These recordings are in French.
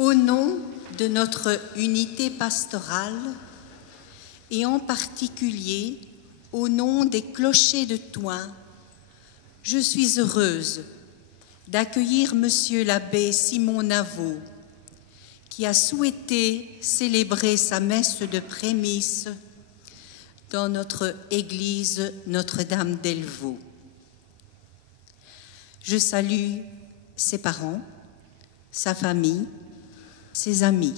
Au nom de notre unité pastorale et en particulier au nom des clochers de Thoin, je suis heureuse d'accueillir Monsieur l'abbé Simon Navot, qui a souhaité célébrer sa messe de prémisse dans notre église Notre-Dame d'Elvaux. Je salue ses parents, sa famille, ses amis.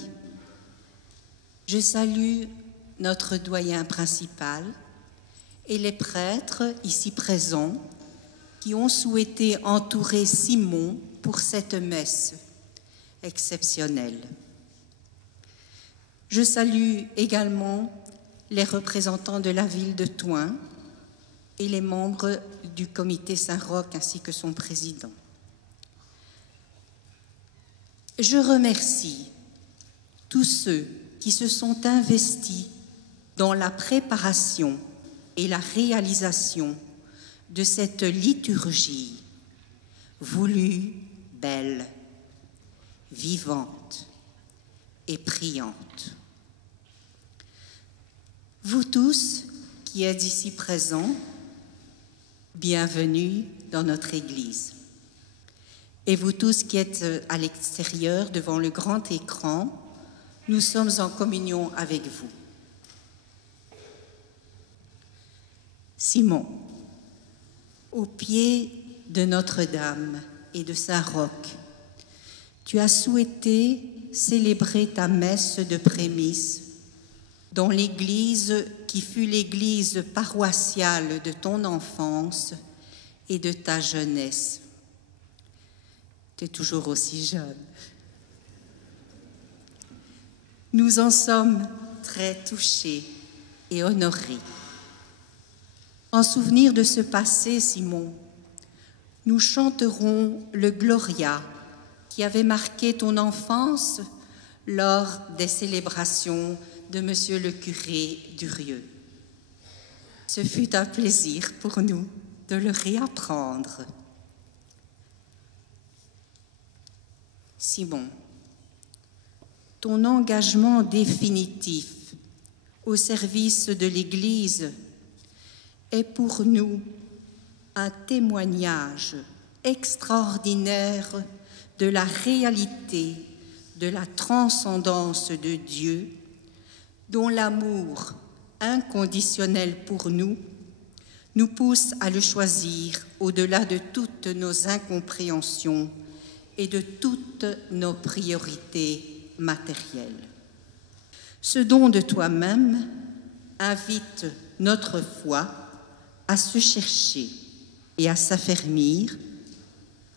Je salue notre doyen principal et les prêtres ici présents qui ont souhaité entourer Simon pour cette messe exceptionnelle. Je salue également les représentants de la ville de Thoin et les membres du comité Saint-Roch ainsi que son président. Je remercie tous ceux qui se sont investis dans la préparation et la réalisation de cette liturgie voulue belle, vivante et priante. Vous tous qui êtes ici présents, bienvenue dans notre Église. Et vous tous qui êtes à l'extérieur, devant le grand écran, nous sommes en communion avec vous. Simon, au pied de Notre-Dame et de Saint-Roch, tu as souhaité célébrer ta messe de prémisse dans l'église qui fut l'église paroissiale de ton enfance et de ta jeunesse. Tu es toujours aussi jeune. Nous en sommes très touchés et honorés. En souvenir de ce passé, Simon, nous chanterons le Gloria qui avait marqué ton enfance lors des célébrations de Monsieur le curé Durieux. Ce fut un plaisir pour nous de le réapprendre. Simon, ton engagement définitif au service de l'Église est pour nous un témoignage extraordinaire de la réalité de la transcendance de Dieu, dont l'amour inconditionnel pour nous nous pousse à le choisir au-delà de toutes nos incompréhensions et de toutes nos priorités matérielles. Ce don de toi-même invite notre foi à se chercher et à s'affermir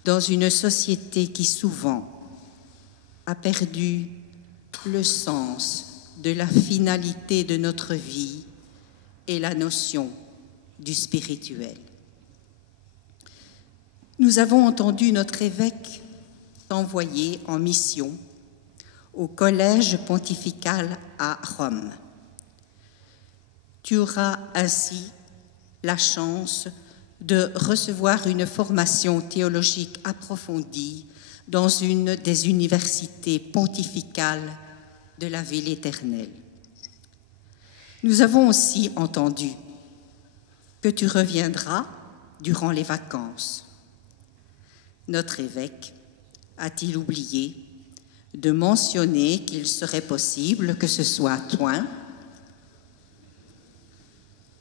dans une société qui souvent a perdu le sens de la finalité de notre vie et la notion du spirituel. Nous avons entendu notre évêque envoyé en mission au collège pontifical à Rome. Tu auras ainsi la chance de recevoir une formation théologique approfondie dans une des universités pontificales de la ville éternelle. Nous avons aussi entendu que tu reviendras durant les vacances. Notre évêque a-t-il oublié de mentionner qu'il serait possible que ce soit à Thoin?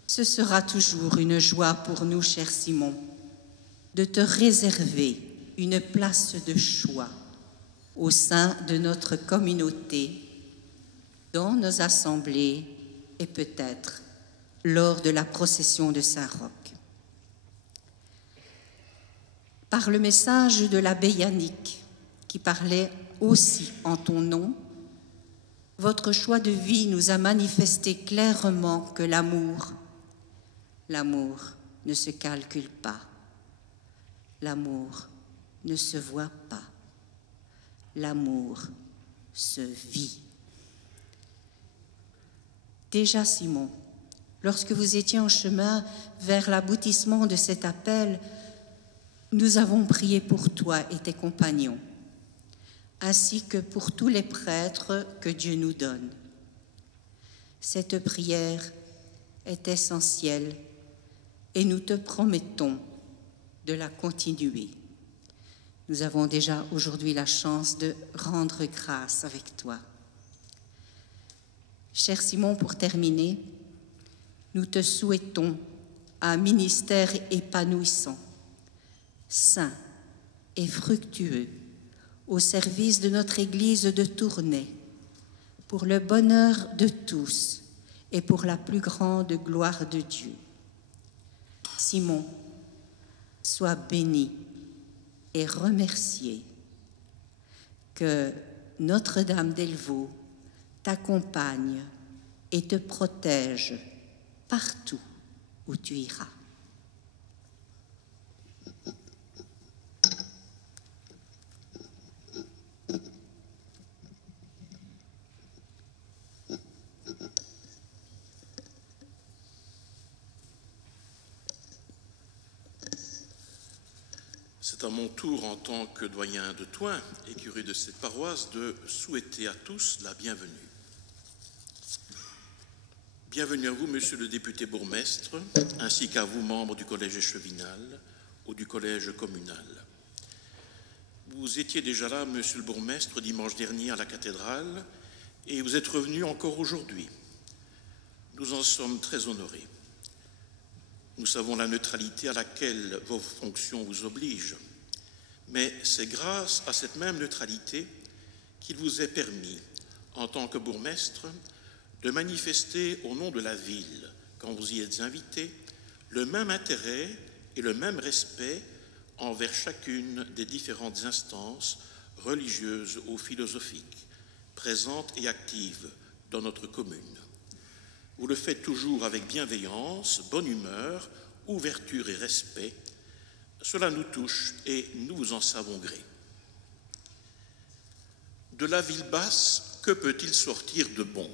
Ce sera toujours une joie pour nous, cher Simon, de te réserver une place de choix au sein de notre communauté, dans nos assemblées et peut-être lors de la procession de Saint-Roch. Par le message de l'abbé Yannick, qui parlait aussi en ton nom, votre choix de vie nous a manifesté clairement que l'amour ne se calcule pas, l'amour ne se voit pas, l'amour se vit. Déjà, Simon, lorsque vous étiez en chemin vers l'aboutissement de cet appel, nous avons prié pour toi et tes compagnons, ainsi que pour tous les prêtres que Dieu nous donne. Cette prière est essentielle et nous te promettons de la continuer. Nous avons déjà aujourd'hui la chance de rendre grâce avec toi. Cher Simon, pour terminer, nous te souhaitons un ministère épanouissant, saint et fructueux, au service de notre Église de Tournai, pour le bonheur de tous et pour la plus grande gloire de Dieu. Simon, sois béni et remercié. Que Notre-Dame d'Elvaux t'accompagne et te protège partout où tu iras. C'est à mon tour, en tant que doyen de Thoin et curé de cette paroisse, de souhaiter à tous la bienvenue. Bienvenue à vous, monsieur le député bourgmestre, ainsi qu'à vous, membres du collège échevinal ou du collège communal. Vous étiez déjà là, monsieur le bourgmestre, dimanche dernier à la cathédrale, et vous êtes revenu encore aujourd'hui. Nous en sommes très honorés. Nous savons la neutralité à laquelle vos fonctions vous obligent, mais c'est grâce à cette même neutralité qu'il vous est permis, en tant que bourgmestre, de manifester au nom de la ville, quand vous y êtes invité, le même intérêt et le même respect envers chacune des différentes instances religieuses ou philosophiques, présentes et actives dans notre commune. Vous le faites toujours avec bienveillance, bonne humeur, ouverture et respect. Cela nous touche et nous vous en savons gré. De la ville basse, que peut-il sortir de bon?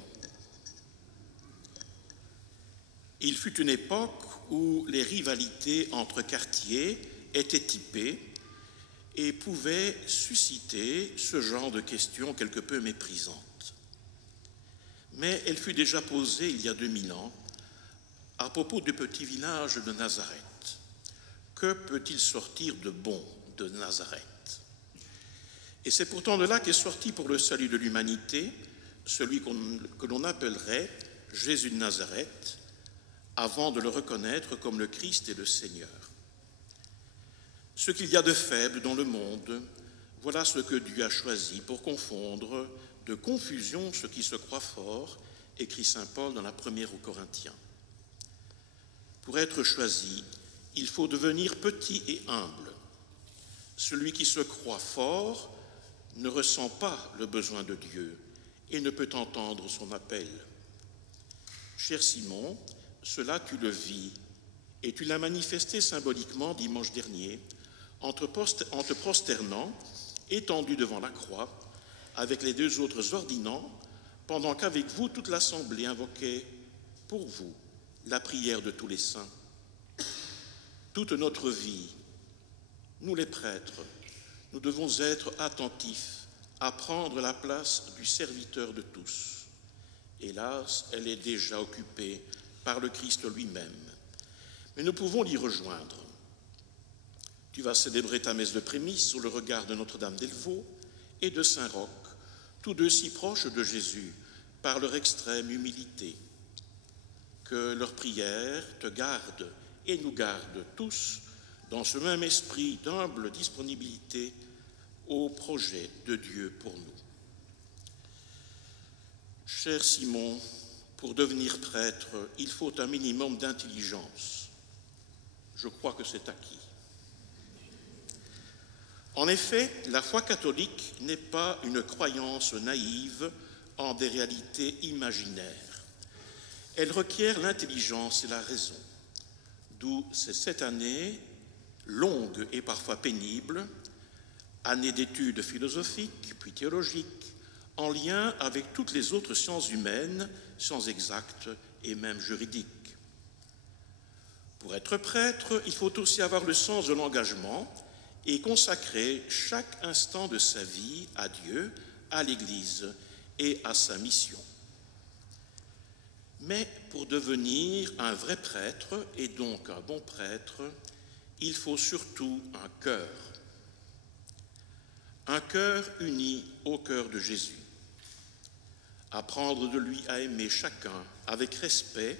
Il fut une époque où les rivalités entre quartiers étaient typées et pouvaient susciter ce genre de questions quelque peu méprisantes. Mais elle fut déjà posée il y a 2000 ans à propos du petit village de Nazareth. Que peut-il sortir de bon de Nazareth? Et c'est pourtant de là qu'est sorti pour le salut de l'humanité celui que l'on appellerait Jésus de Nazareth, avant de le reconnaître comme le Christ et le Seigneur. Ce qu'il y a de faible dans le monde, voilà ce que Dieu a choisi pour confondre de confusion ce qui se croit fort, écrit saint Paul dans la première aux Corinthiens. Pour être choisi, il faut devenir petit et humble. Celui qui se croit fort ne ressent pas le besoin de Dieu et ne peut entendre son appel. Cher Simon, cela tu le vis et tu l'as manifesté symboliquement dimanche dernier en te prosternant, étendu devant la croix, avec les deux autres ordinants, pendant qu'avec vous, toute l'Assemblée invoquait pour vous la prière de tous les saints. Toute notre vie, nous les prêtres, nous devons être attentifs à prendre la place du serviteur de tous. Hélas, elle est déjà occupée par le Christ lui-même, mais nous pouvons l'y rejoindre. Tu vas célébrer ta messe de prémices sous le regard de Notre-Dame d'Elvaux et de Saint-Roch, tous deux si proches de Jésus par leur extrême humilité. Que leur prière te garde et nous garde tous dans ce même esprit d'humble disponibilité au projet de Dieu pour nous. Cher Simon, pour devenir prêtre, il faut un minimum d'intelligence. Je crois que c'est acquis. En effet, la foi catholique n'est pas une croyance naïve en des réalités imaginaires. Elle requiert l'intelligence et la raison, d'où c'est cette année longue et parfois pénible, année d'études philosophiques puis théologiques, en lien avec toutes les autres sciences humaines, sciences exactes et même juridiques. Pour être prêtre, il faut aussi avoir le sens de l'engagement et consacrer chaque instant de sa vie à Dieu, à l'Église et à sa mission. Mais pour devenir un vrai prêtre, et donc un bon prêtre, il faut surtout un cœur uni au cœur de Jésus. Apprendre de lui à aimer chacun avec respect,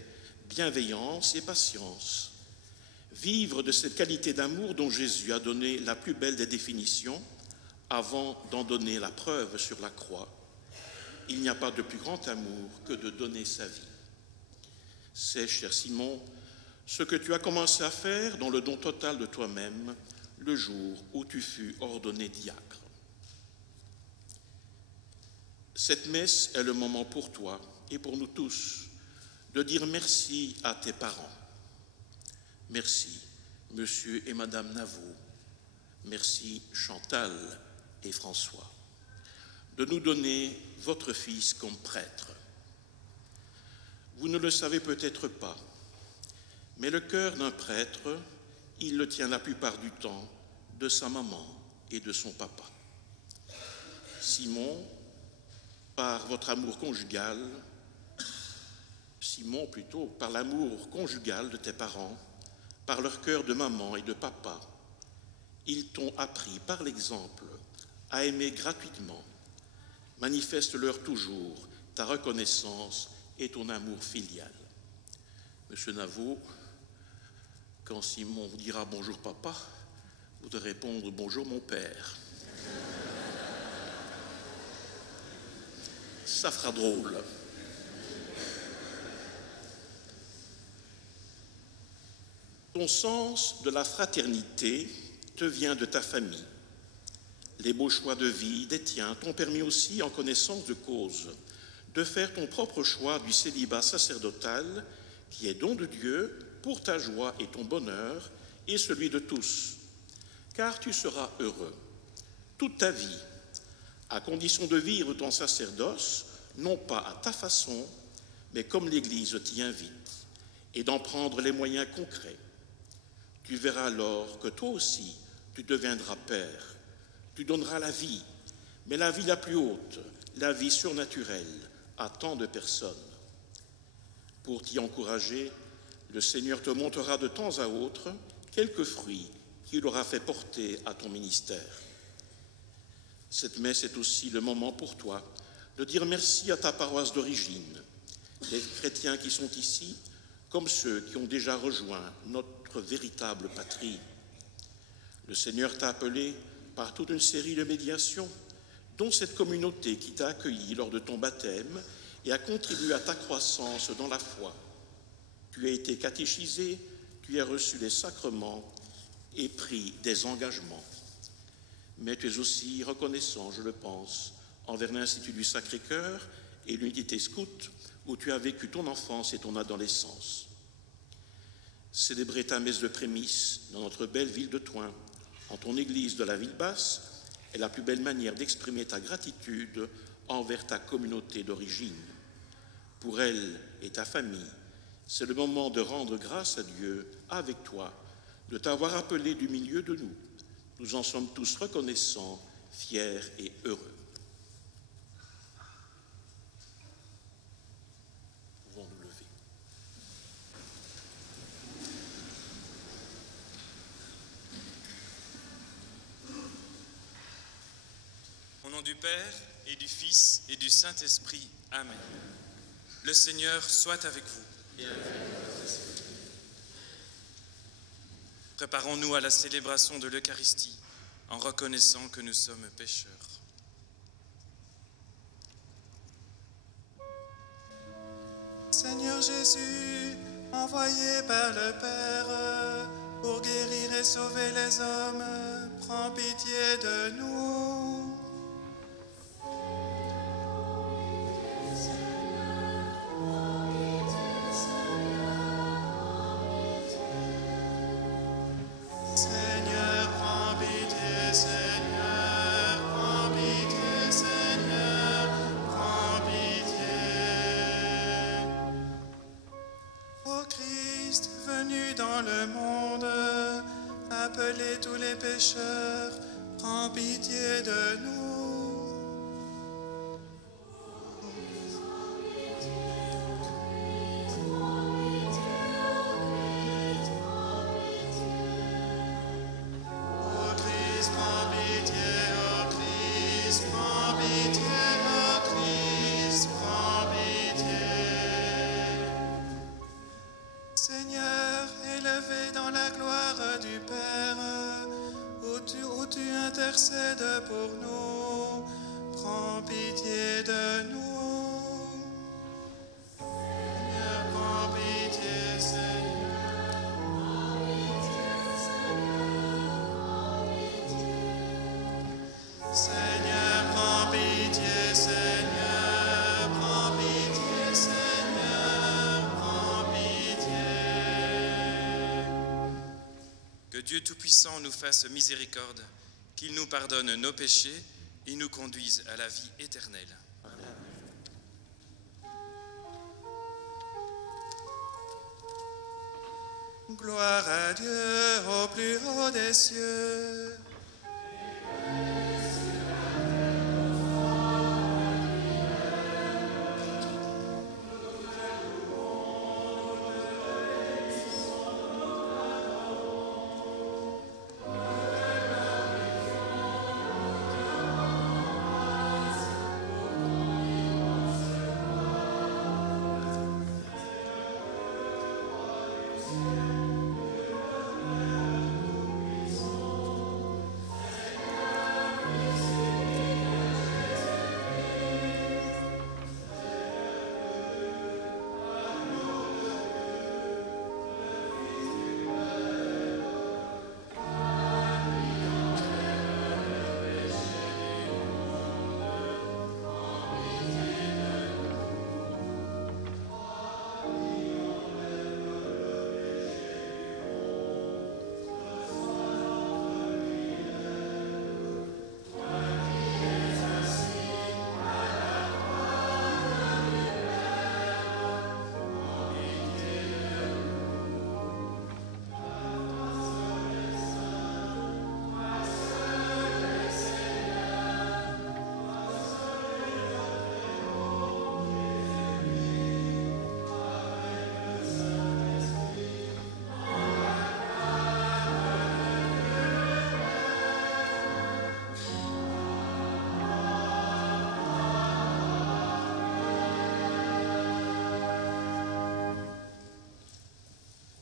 bienveillance et patience. Vivre de cette qualité d'amour dont Jésus a donné la plus belle des définitions avant d'en donner la preuve sur la croix. Il n'y a pas de plus grand amour que de donner sa vie. C'est, cher Simon, ce que tu as commencé à faire dans le don total de toi-même le jour où tu fus ordonné diacre. Cette messe est le moment pour toi et pour nous tous de dire merci à tes parents. Merci, Monsieur et Madame Navot. Merci, Chantal et François, de nous donner votre fils comme prêtre. Vous ne le savez peut-être pas, mais le cœur d'un prêtre, il le tient la plupart du temps de sa maman et de son papa. Simon, par votre amour conjugal, par l'amour conjugal de tes parents, par leur cœur de maman et de papa, ils t'ont appris par l'exemple à aimer gratuitement. Manifeste-leur toujours ta reconnaissance et ton amour filial. Monsieur Navot, quand Simon vous dira « Bonjour papa », vous devez répondre « Bonjour mon père ». Ça fera drôle. Ton sens de la fraternité te vient de ta famille. Les beaux choix de vie des tiens t'ont permis aussi, en connaissance de cause, de faire ton propre choix du célibat sacerdotal, qui est don de Dieu pour ta joie et ton bonheur, et celui de tous. Car tu seras heureux toute ta vie, à condition de vivre ton sacerdoce, non pas à ta façon, mais comme l'Église t'y invite, et d'en prendre les moyens concrets. Tu verras alors que toi aussi, tu deviendras père. Tu donneras la vie, mais la vie la plus haute, la vie surnaturelle, à tant de personnes. Pour t'y encourager, le Seigneur te montrera de temps à autre quelques fruits qu'il aura fait porter à ton ministère. Cette messe est aussi le moment pour toi de dire merci à ta paroisse d'origine, les chrétiens qui sont ici, comme ceux qui ont déjà rejoint notre véritable patrie. Le Seigneur t'a appelé par toute une série de médiations, dont cette communauté qui t'a accueilli lors de ton baptême et a contribué à ta croissance dans la foi. Tu as été catéchisé, tu as reçu les sacrements et pris des engagements. Mais tu es aussi reconnaissant, je le pense, envers l'Institut du Sacré-Cœur et l'unité scout où tu as vécu ton enfance et ton adolescence. Célébrer ta messe de prémisse dans notre belle ville de Thoin, en ton église de la ville basse, est la plus belle manière d'exprimer ta gratitude envers ta communauté d'origine. Pour elle et ta famille, c'est le moment de rendre grâce à Dieu avec toi, de t'avoir appelé du milieu de nous. Nous en sommes tous reconnaissants, fiers et heureux. Pouvons nous lever. Au nom du Père et du Fils et du Saint-Esprit. Amen. Le Seigneur soit avec vous. Préparons-nous à la célébration de l'Eucharistie en reconnaissant que nous sommes pécheurs. Seigneur Jésus, envoyé par le Père pour guérir et sauver les hommes, prends pitié de nous. appelé tous les pécheurs, prends pitié de nous. Seigneur, élevé dans la gloire du Père, où tu intercèdes pour nous, prends pitié de nous. Seigneur, prends pitié, Seigneur. Seigneur, prends pitié, Seigneur, prends pitié, Seigneur, prends pitié. Que Dieu Tout-Puissant nous fasse miséricorde, qu'il nous pardonne nos péchés et nous conduise à la vie éternelle. Gloire à Dieu au plus haut des cieux.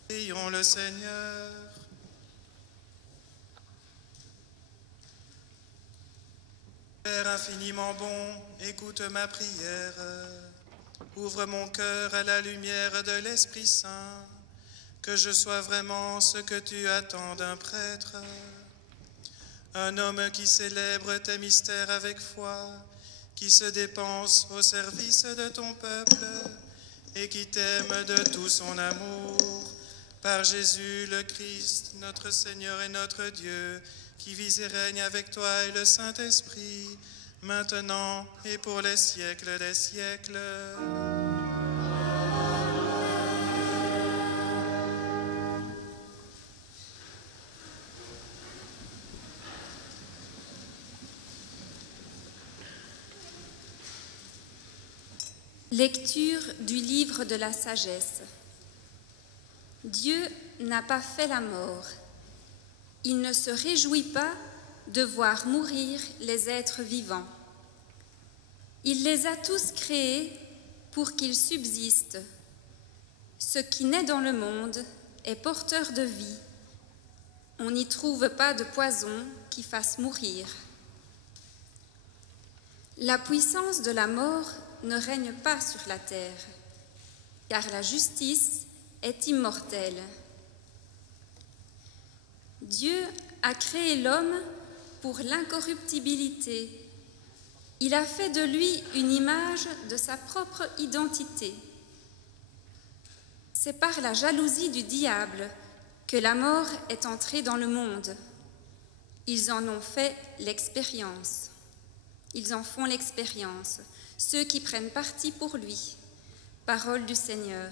Prions le Seigneur. Père infiniment bon, écoute ma prière. Ouvre mon cœur à la lumière de l'Esprit Saint, que je sois vraiment ce que tu attends d'un prêtre. Un homme qui célèbre tes mystères avec foi, qui se dépense au service de ton peuple et qui t'aime de tout son amour. Par Jésus le Christ, notre Seigneur et notre Dieu, qui vit et règne avec toi et le Saint-Esprit, maintenant et pour les siècles des siècles. Lecture du livre de la sagesse. Dieu n'a pas fait la mort. Il ne se réjouit pas de voir mourir les êtres vivants. Il les a tous créés pour qu'ils subsistent. Ce qui naît dans le monde est porteur de vie. On n'y trouve pas de poison qui fasse mourir. La puissance de la mort ne règne pas sur la terre, car la justice est immortelle. Dieu a créé l'homme pour l'incorruptibilité. Il a fait de lui une image de sa propre identité. C'est par la jalousie du diable que la mort est entrée dans le monde. Ils en ont fait l'expérience. Ils en font l'expérience, ceux qui prennent parti pour lui. Parole du Seigneur.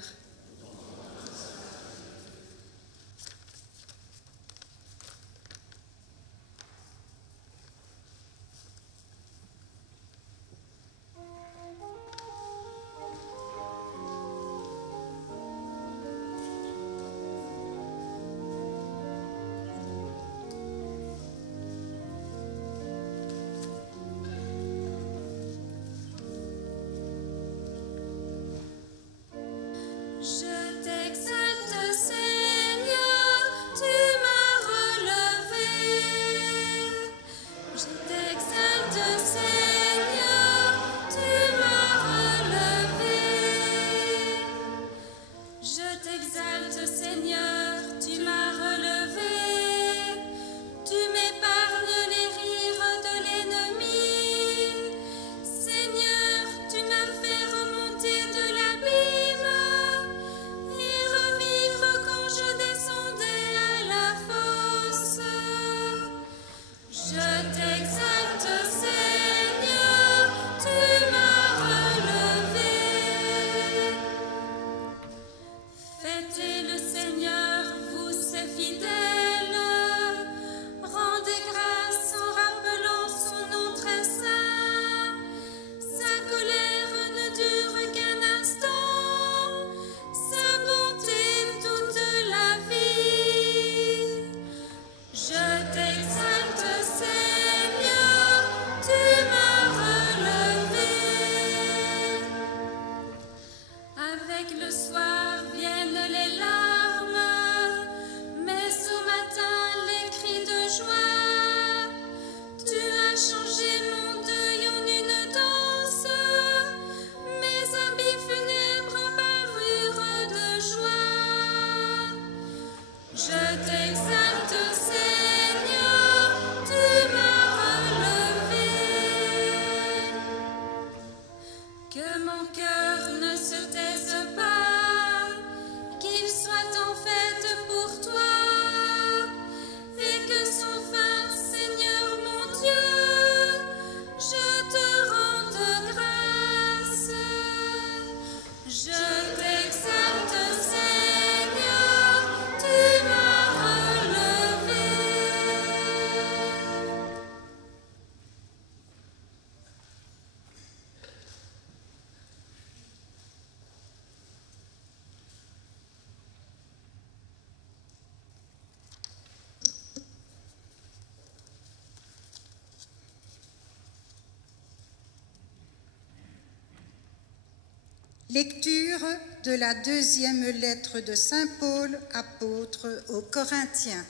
Lecture de la deuxième lettre de saint Paul, apôtre aux Corinthiens.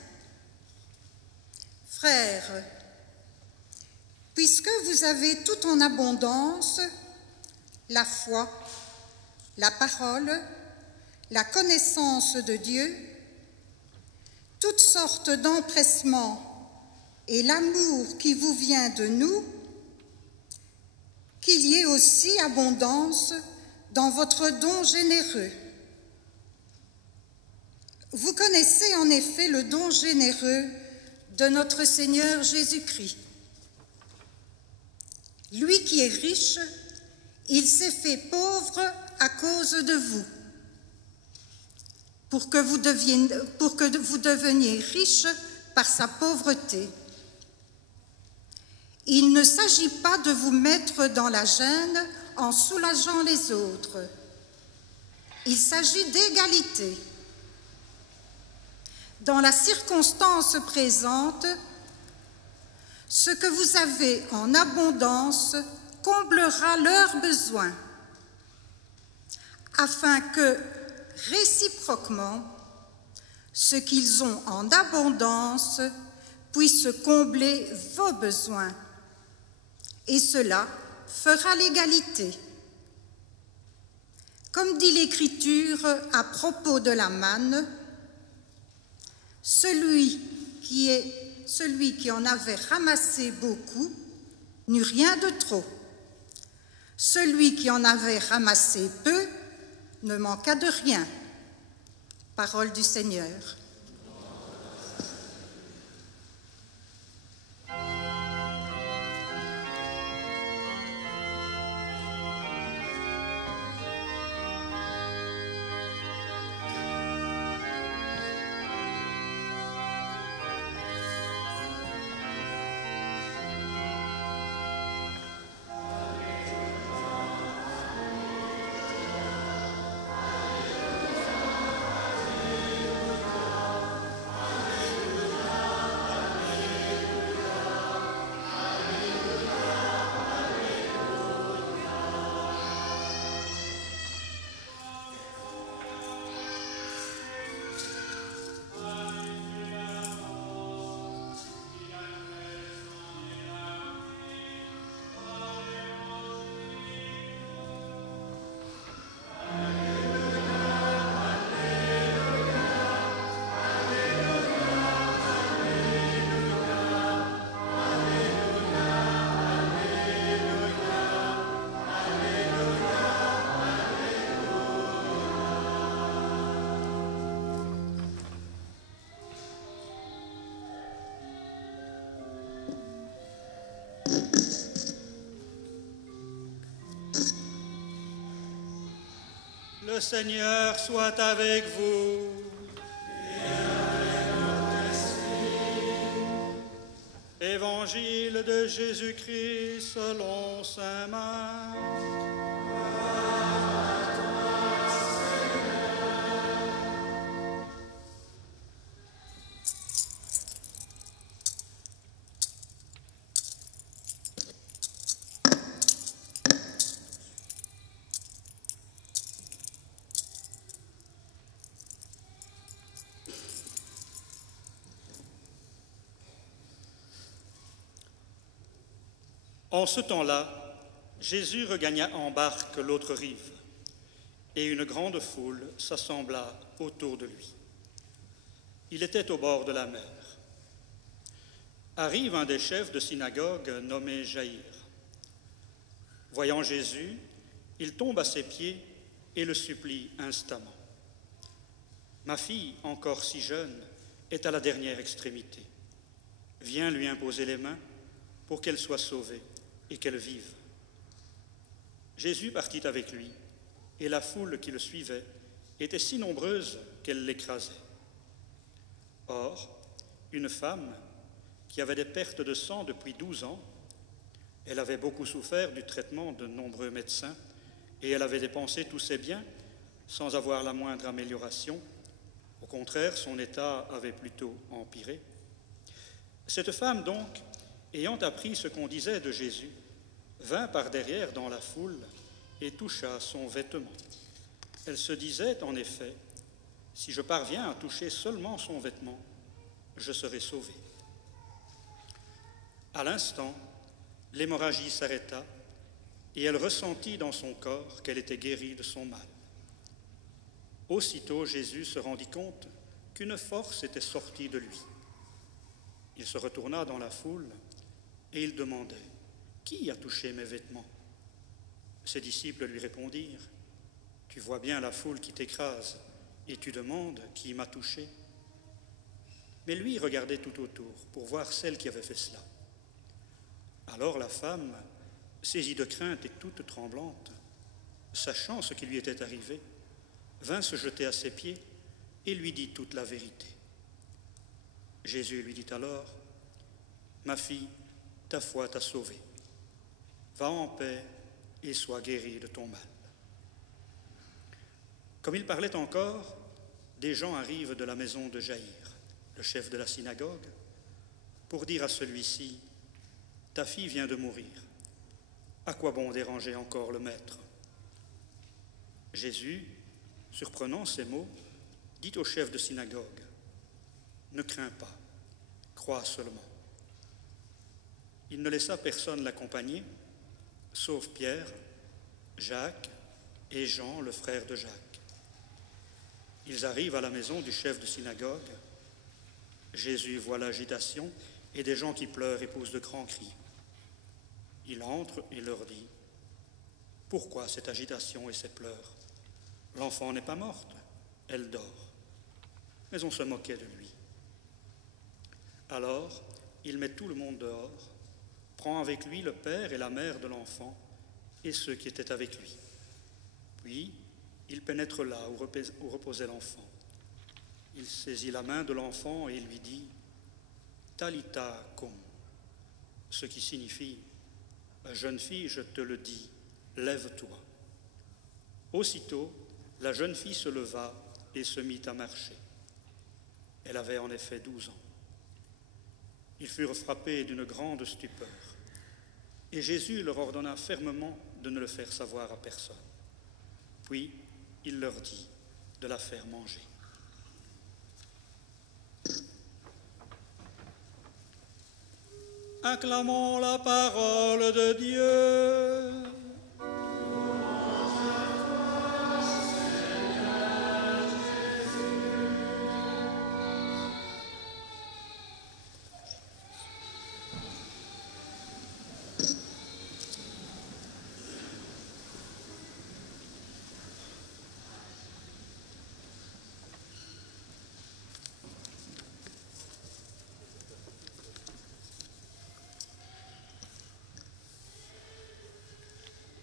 Frères, puisque vous avez tout en abondance, la foi, la parole, la connaissance de Dieu, toutes sortes d'empressements et l'amour qui vous vient de nous, qu'il y ait aussi abondance dans votre don généreux. Vous connaissez en effet le don généreux de notre Seigneur Jésus-Christ. Lui qui est riche, il s'est fait pauvre à cause de vous, pour que vous deveniez riches par sa pauvreté. Il ne s'agit pas de vous mettre dans la gêne en soulageant les autres. Il s'agit d'égalité. Dans la circonstance présente, ce que vous avez en abondance comblera leurs besoins, afin que, réciproquement, ce qu'ils ont en abondance puisse combler vos besoins. Et cela fera l'égalité. Comme dit l'Écriture à propos de la manne, celui qui en avait ramassé beaucoup n'eut rien de trop. Celui qui en avait ramassé peu ne manqua de rien. Parole du Seigneur. Le Seigneur soit avec vous. Et avec votre esprit. Évangile de Jésus-Christ selon saint Marc. En ce temps-là, Jésus regagna en barque l'autre rive, et une grande foule s'assembla autour de lui. Il était au bord de la mer. Arrive un des chefs de synagogue nommé Jaïr. Voyant Jésus, il tombe à ses pieds et le supplie instamment. « Ma fille, encore si jeune, est à la dernière extrémité. Viens lui imposer les mains pour qu'elle soit sauvée et qu'elle vive. » Jésus partit avec lui, et la foule qui le suivait était si nombreuse qu'elle l'écrasait. Or, une femme qui avait des pertes de sang depuis 12 ans, elle avait beaucoup souffert du traitement de nombreux médecins, et elle avait dépensé tous ses biens sans avoir la moindre amélioration. Au contraire, son état avait plutôt empiré. Cette femme donc, ayant appris ce qu'on disait de Jésus, vint par derrière dans la foule et toucha son vêtement. Elle se disait en effet, « Si je parviens à toucher seulement son vêtement, je serai sauvée. » À l'instant, l'hémorragie s'arrêta et elle ressentit dans son corps qu'elle était guérie de son mal. Aussitôt, Jésus se rendit compte qu'une force était sortie de lui. Il se retourna dans la foule et il demandait « Qui a touché mes vêtements ?» Ses disciples lui répondirent « Tu vois bien la foule qui t'écrase et tu demandes qui m'a touché ?» Mais lui regardait tout autour pour voir celle qui avait fait cela. Alors la femme, saisie de crainte et toute tremblante, sachant ce qui lui était arrivé, vint se jeter à ses pieds et lui dit toute la vérité. Jésus lui dit alors, « Ma fille, ta foi t'a sauvée. Va en paix et sois guérie de ton mal. » Comme il parlait encore, des gens arrivent de la maison de Jaïr, le chef de la synagogue, pour dire à celui-ci, « Ta fille vient de mourir. À quoi bon déranger encore le maître ?» Jésus, surprenant ces mots, dit au chef de synagogue, « Ne crains pas, crois seulement. » Il ne laissa personne l'accompagner, sauf Pierre, Jacques et Jean, le frère de Jacques. Ils arrivent à la maison du chef de synagogue. Jésus voit l'agitation et des gens qui pleurent et poussent de grands cris. Il entre et leur dit, « Pourquoi cette agitation et ces pleurs? L'enfant n'est pas morte, elle dort. » Mais on se moquait de lui. Alors, il met tout le monde dehors, prend avec lui le père et la mère de l'enfant et ceux qui étaient avec lui. Puis, il pénètre là où reposait l'enfant. Il saisit la main de l'enfant et lui dit « Talitha koum », ce qui signifie « Jeune fille, je te le dis, lève-toi ». Aussitôt, la jeune fille se leva et se mit à marcher. Elle avait en effet 12 ans. Ils furent frappés d'une grande stupeur. Et Jésus leur ordonna fermement de ne le faire savoir à personne. Puis, il leur dit de la faire manger. Acclamons la parole de Dieu.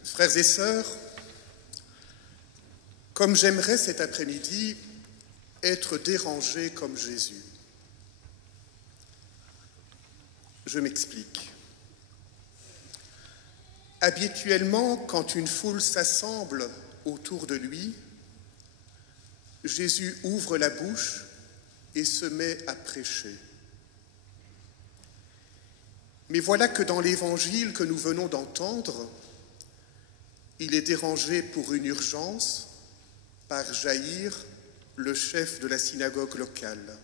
Frères et sœurs, comme j'aimerais cet après-midi être dérangé comme Jésus. Je m'explique. Habituellement, quand une foule s'assemble autour de lui, Jésus ouvre la bouche et se met à prêcher. Mais voilà que dans l'évangile que nous venons d'entendre, il est dérangé pour une urgence par Jaïr, le chef de la synagogue locale.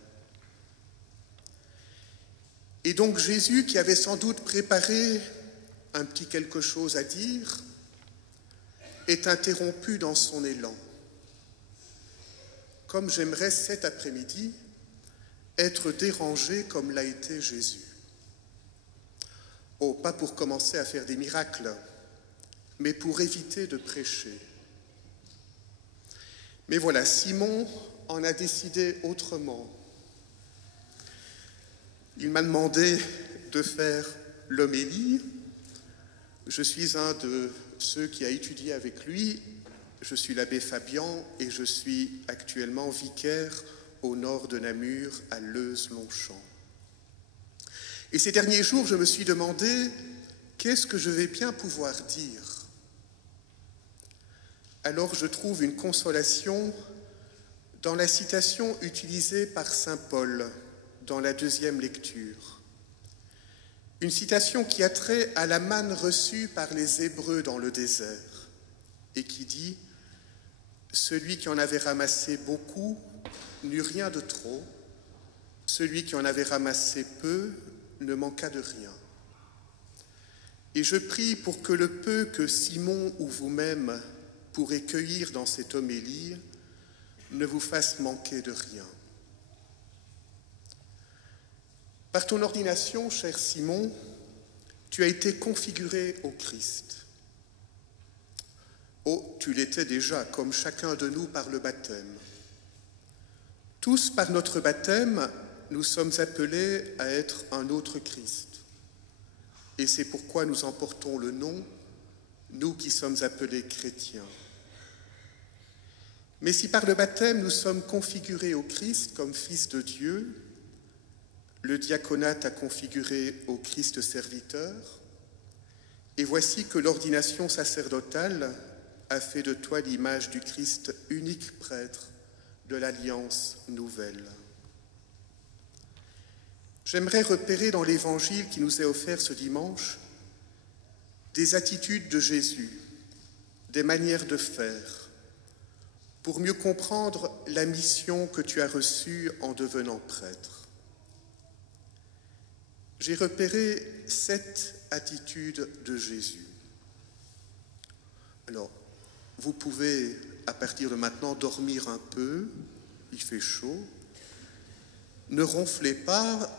Et donc Jésus, qui avait sans doute préparé un petit quelque chose à dire, est interrompu dans son élan. Comme j'aimerais cet après-midi être dérangé comme l'a été Jésus. Oh, pas pour commencer à faire des miracles, mais pour éviter de prêcher. Mais voilà, Simon en a décidé autrement. Il m'a demandé de faire l'homélie. Je suis un de ceux qui a étudié avec lui. Je suis l'abbé Fabian et je suis actuellement vicaire au nord de Namur, à Leuze-Longchamp. Et ces derniers jours, je me suis demandé, qu'est-ce que je vais bien pouvoir dire ? Alors je trouve une consolation dans la citation utilisée par saint Paul dans la deuxième lecture. Une citation qui a trait à la manne reçue par les Hébreux dans le désert. et qui dit « Celui qui en avait ramassé beaucoup n'eut rien de trop, celui qui en avait ramassé peu ne manqua de rien. » Et je prie pour que le peu que Simon ou vous-même pourrez cueillir dans cette homélie ne vous fasse manquer de rien. Par ton ordination, cher Simon, tu as été configuré au Christ. Oh, tu l'étais déjà, comme chacun de nous par le baptême. Tous, par notre baptême, nous sommes appelés à être un autre Christ. Et c'est pourquoi nous en portons le nom, nous qui sommes appelés chrétiens. Mais si par le baptême nous sommes configurés au Christ comme fils de Dieu, le diaconat t'a configuré au Christ serviteur, et voici que l'ordination sacerdotale a fait de toi l'image du Christ unique prêtre de l'Alliance nouvelle. J'aimerais repérer dans l'Évangile qui nous est offert ce dimanche des attitudes de Jésus, des manières de faire, pour mieux comprendre la mission que tu as reçue en devenant prêtre. J'ai repéré 7 attitudes de Jésus. Alors, vous pouvez, à partir de maintenant, dormir un peu, il fait chaud. Ne ronflez pas,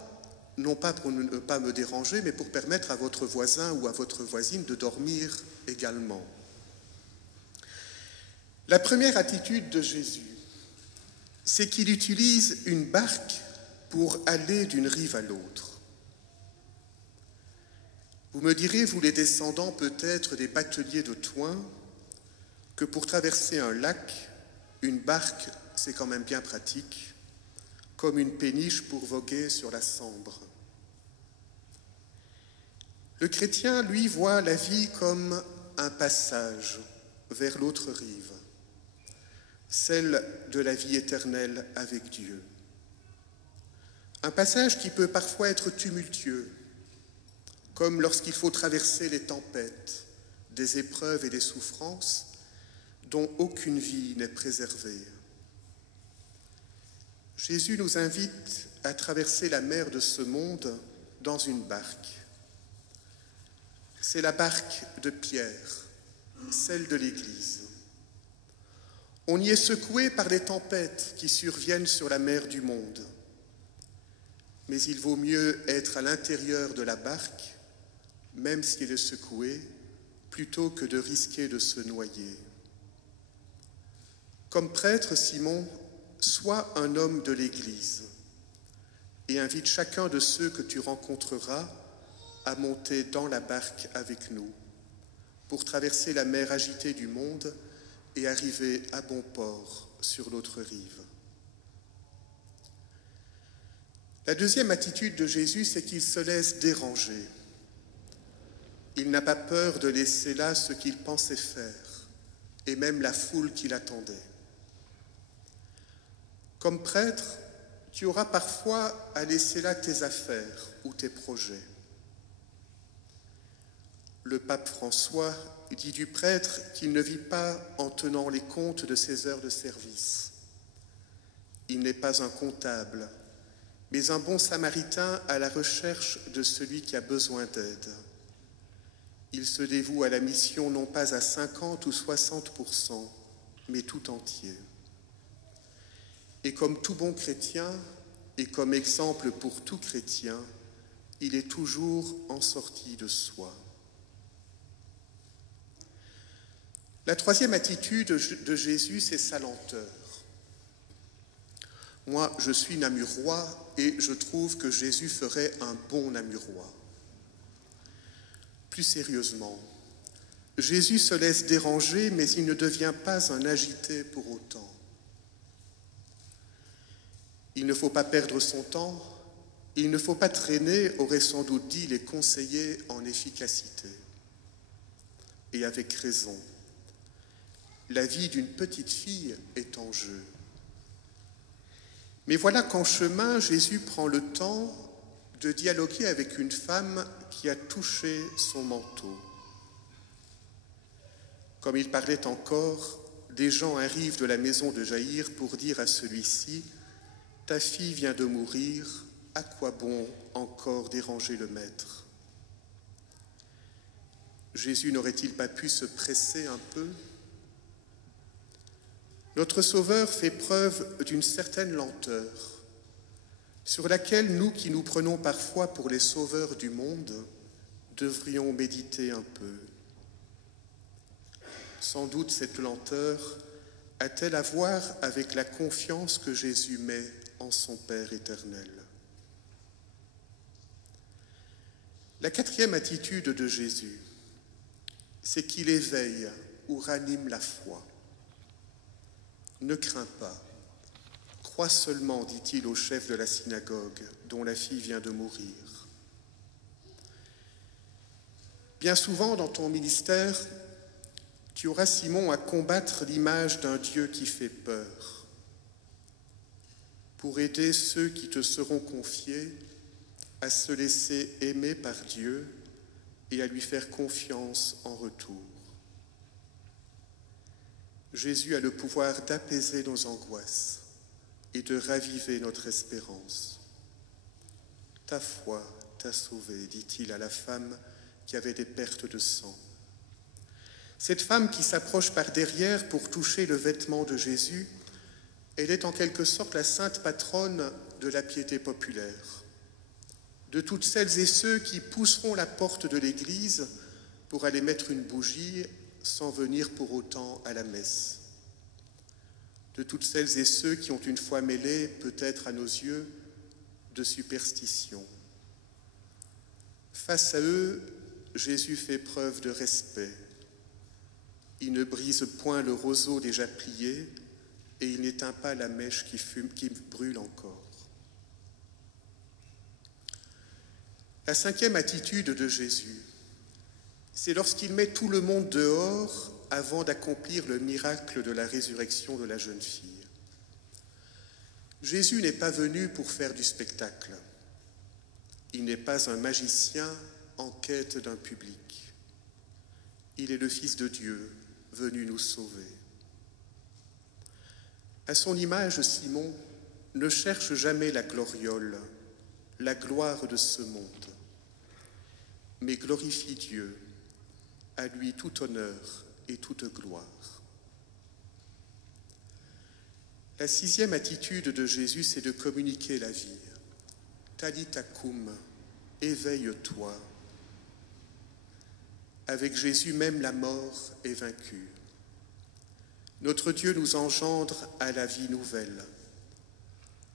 non pas pour ne pas me déranger, mais pour permettre à votre voisin ou à votre voisine de dormir également. La première attitude de Jésus, c'est qu'il utilise une barque pour aller d'une rive à l'autre. Vous me direz, vous les descendants peut-être des bateliers de Thoin, que pour traverser un lac, une barque, c'est quand même bien pratique, comme une péniche pour voguer sur la Sambre. Le chrétien, lui, voit la vie comme un passage vers l'autre rive, celle de la vie éternelle avec Dieu. Un passage qui peut parfois être tumultueux, comme lorsqu'il faut traverser les tempêtes, des épreuves et des souffrances dont aucune vie n'est préservée. Jésus nous invite à traverser la mer de ce monde dans une barque. C'est la barque de Pierre, celle de l'Église. On y est secoué par les tempêtes qui surviennent sur la mer du monde. Mais il vaut mieux être à l'intérieur de la barque, même s'il est secoué, plutôt que de risquer de se noyer. Comme prêtre, Simon, sois un homme de l'Église et invite chacun de ceux que tu rencontreras à monter dans la barque avec nous pour traverser la mer agitée du monde et arriver à bon port sur l'autre rive. La deuxième attitude de Jésus, c'est qu'il se laisse déranger. Il n'a pas peur de laisser là ce qu'il pensait faire et même la foule qui l'attendait. Comme prêtre, tu auras parfois à laisser là tes affaires ou tes projets. Le pape François dit du prêtre qu'il ne vit pas en tenant les comptes de ses heures de service. Il n'est pas un comptable, mais un bon samaritain à la recherche de celui qui a besoin d'aide. Il se dévoue à la mission non pas à 50 ou 60%, mais tout entier. Et comme tout bon chrétien, et comme exemple pour tout chrétien, il est toujours en sortie de soi. La troisième attitude de Jésus, c'est sa lenteur. Moi, je suis namurois et je trouve que Jésus ferait un bon namurois. Plus sérieusement, Jésus se laisse déranger, mais il ne devient pas un agité pour autant. Il ne faut pas perdre son temps, il ne faut pas traîner, aurait sans doute dit les conseillers en efficacité. Et avec raison. La vie d'une petite fille est en jeu. Mais voilà qu'en chemin, Jésus prend le temps de dialoguer avec une femme qui a touché son manteau. Comme il parlait encore, des gens arrivent de la maison de Jaïr pour dire à celui-ci « Ta fille vient de mourir, à quoi bon encore déranger le maître ?» Jésus n'aurait-il pas pu se presser un peu ? Notre Sauveur fait preuve d'une certaine lenteur, sur laquelle nous qui nous prenons parfois pour les sauveurs du monde, devrions méditer un peu. Sans doute cette lenteur a-t-elle à voir avec la confiance que Jésus met en son Père éternel. La quatrième attitude de Jésus, c'est qu'il éveille ou ranime la foi. Ne crains pas, crois seulement, dit-il au chef de la synagogue, dont la fille vient de mourir. Bien souvent dans ton ministère, tu auras, Simon, à combattre l'image d'un Dieu qui fait peur, pour aider ceux qui te seront confiés à se laisser aimer par Dieu et à lui faire confiance en retour. Jésus a le pouvoir d'apaiser nos angoisses et de raviver notre espérance. Ta foi t'a sauvé, dit-il à la femme qui avait des pertes de sang. Cette femme qui s'approche par derrière pour toucher le vêtement de Jésus, elle est en quelque sorte la sainte patronne de la piété populaire, de toutes celles et ceux qui pousseront la porte de l'église pour aller mettre une bougie sans venir pour autant à la messe, de toutes celles et ceux qui ont une foi mêlée, peut-être à nos yeux, de superstition. Face à eux, Jésus fait preuve de respect. Il ne brise point le roseau déjà plié et il n'éteint pas la mèche qui brûle encore. La cinquième attitude de Jésus, c'est lorsqu'il met tout le monde dehors avant d'accomplir le miracle de la résurrection de la jeune fille. Jésus n'est pas venu pour faire du spectacle. Il n'est pas un magicien en quête d'un public. Il est le Fils de Dieu, venu nous sauver. À son image, Simon ne cherche jamais la gloriole, la gloire de ce monde, mais glorifie Dieu, à lui tout honneur et toute gloire. La sixième attitude de Jésus, c'est de communiquer la vie. Talitha koum, éveille-toi. Avec Jésus, même la mort est vaincue. Notre Dieu nous engendre à la vie nouvelle.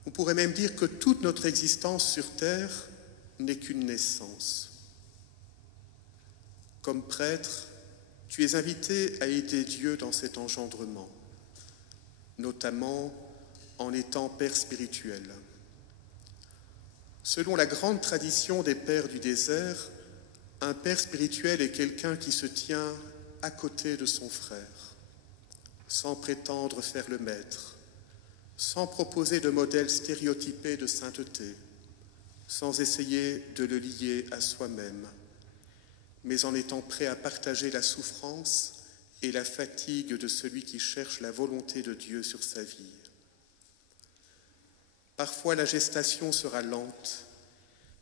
On pourrait même dire que toute notre existence sur terre n'est qu'une naissance. Comme prêtre, tu es invité à aider Dieu dans cet engendrement, notamment en étant père spirituel. Selon la grande tradition des pères du désert, un père spirituel est quelqu'un qui se tient à côté de son frère, sans prétendre faire le maître, sans proposer de modèle stéréotypé de sainteté, sans essayer de le lier à soi-même, mais en étant prêt à partager la souffrance et la fatigue de celui qui cherche la volonté de Dieu sur sa vie. Parfois, la gestation sera lente.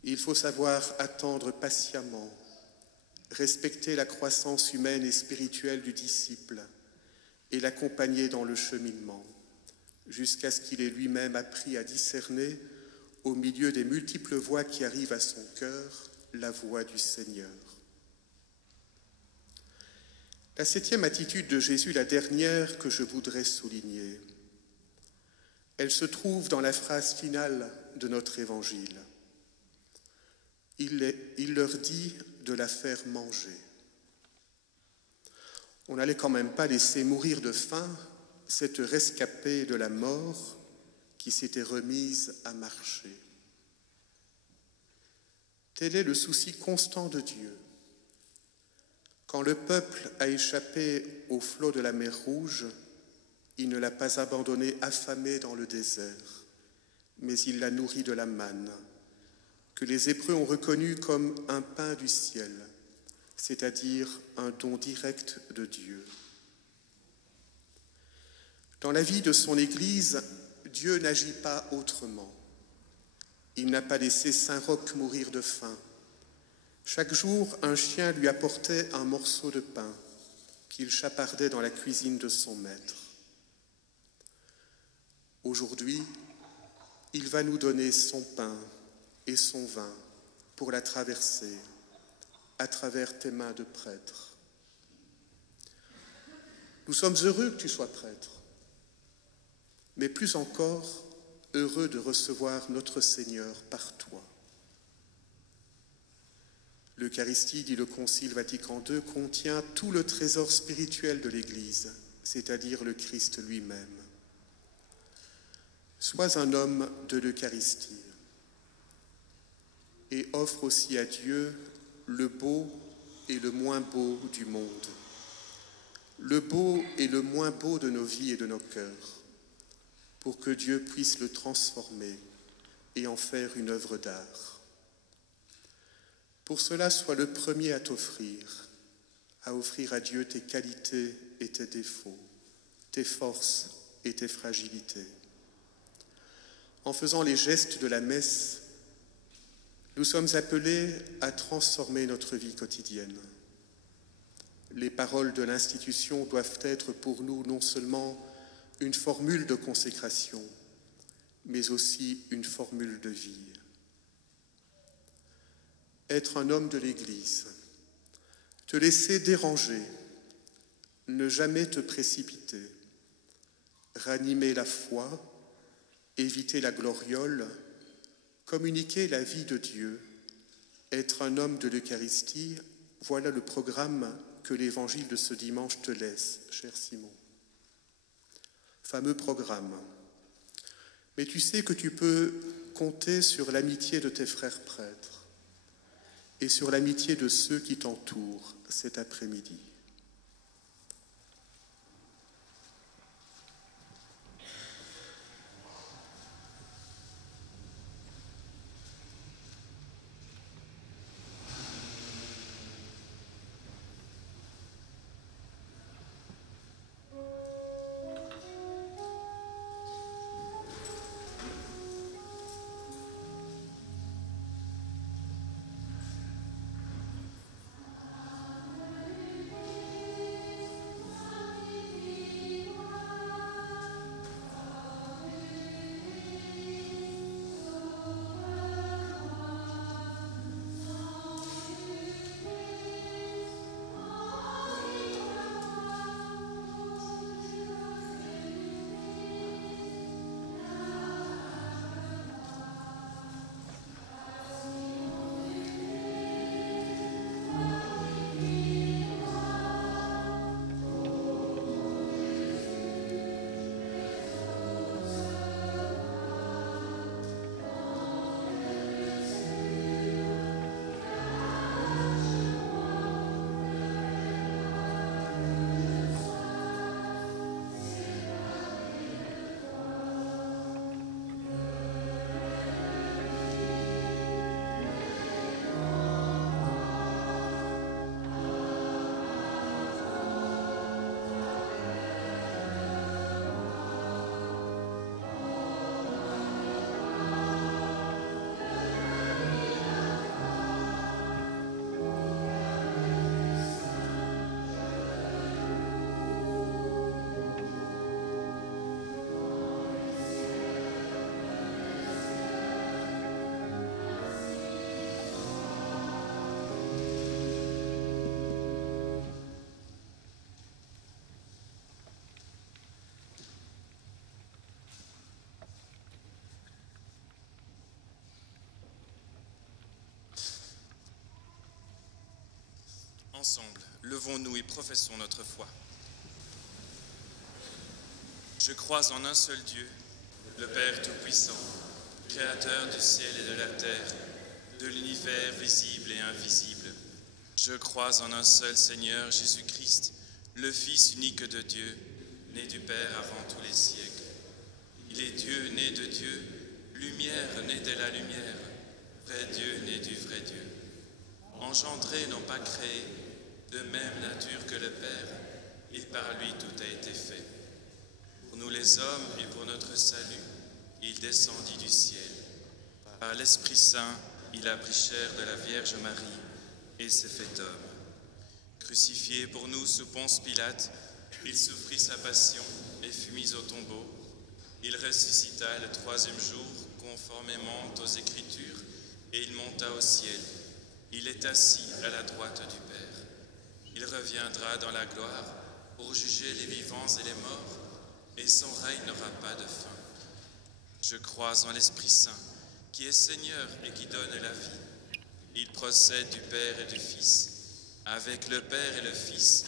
Il faut savoir attendre patiemment, respecter la croissance humaine et spirituelle du disciple et l'accompagner dans le cheminement, jusqu'à ce qu'il ait lui-même appris à discerner, au milieu des multiples voix qui arrivent à son cœur, la voix du Seigneur. La septième attitude de Jésus, la dernière que je voudrais souligner, elle se trouve dans la phrase finale de notre évangile. Il leur dit de la faire manger. On n'allait quand même pas laisser mourir de faim cette rescapée de la mort qui s'était remise à marcher. Tel est le souci constant de Dieu. Quand le peuple a échappé au flot de la mer Rouge, il ne l'a pas abandonné affamé dans le désert, mais il l'a nourri de la manne, que les Hébreux ont reconnu comme un pain du ciel, c'est-à-dire un don direct de Dieu. Dans la vie de son Église, Dieu n'agit pas autrement. Il n'a pas laissé Saint Roch mourir de faim. Chaque jour, un chien lui apportait un morceau de pain qu'il chapardait dans la cuisine de son maître. Aujourd'hui, il va nous donner son pain et son vin pour la traversée à travers tes mains de prêtre. Nous sommes heureux que tu sois prêtre, mais plus encore heureux de recevoir notre Seigneur par toi. L'Eucharistie, dit le Concile Vatican II, contient tout le trésor spirituel de l'Église, c'est-à-dire le Christ lui-même. Sois un homme de l'Eucharistie et offre aussi à Dieu le beau et le moins beau du monde, le beau et le moins beau de nos vies et de nos cœurs, pour que Dieu puisse le transformer et en faire une œuvre d'art. Pour cela, sois le premier à t'offrir, à offrir à Dieu tes qualités et tes défauts, tes forces et tes fragilités. En faisant les gestes de la messe, nous sommes appelés à transformer notre vie quotidienne. Les paroles de l'institution doivent être pour nous non seulement une formule de consécration, mais aussi une formule de vie. Être un homme de l'Église, te laisser déranger, ne jamais te précipiter, ranimer la foi, éviter la gloriole, communiquer la vie de Dieu, être un homme de l'Eucharistie, voilà le programme que l'Évangile de ce dimanche te laisse, cher Simon. Fameux programme. Mais tu sais que tu peux compter sur l'amitié de tes frères prêtres et sur l'amitié de ceux qui t'entourent cet après-midi. Ensemble, levons-nous et professons notre foi. Je crois en un seul Dieu, le Père Tout-Puissant, Créateur du ciel et de la terre, de l'univers visible et invisible. Je crois en un seul Seigneur Jésus-Christ, le Fils unique de Dieu, né du Père avant tous les siècles. Il est Dieu né de Dieu, lumière née de la lumière, vrai Dieu né du vrai Dieu. Engendré, non pas créé, de même nature que le Père, et par lui tout a été fait. Pour nous les hommes et pour notre salut, il descendit du ciel. Par l'Esprit Saint, il a pris chair de la Vierge Marie et s'est fait homme. Crucifié pour nous sous Ponce Pilate, il souffrit sa passion et fut mis au tombeau. Il ressuscita le troisième jour, conformément aux Écritures, et il monta au ciel. Il est assis à la droite du Père. Il reviendra dans la gloire pour juger les vivants et les morts, et son règne n'aura pas de fin. Je crois en l'Esprit Saint, qui est Seigneur et qui donne la vie. Il procède du Père et du Fils. Avec le Père et le Fils,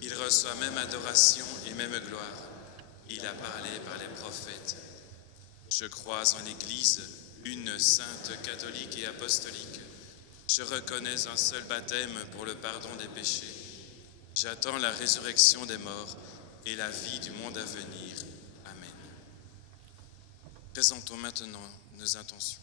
il reçoit même adoration et même gloire. Il a parlé par les prophètes. Je crois en l'Église, une sainte, catholique et apostolique. Je reconnais un seul baptême pour le pardon des péchés. J'attends la résurrection des morts et la vie du monde à venir. Amen. Présentons maintenant nos intentions.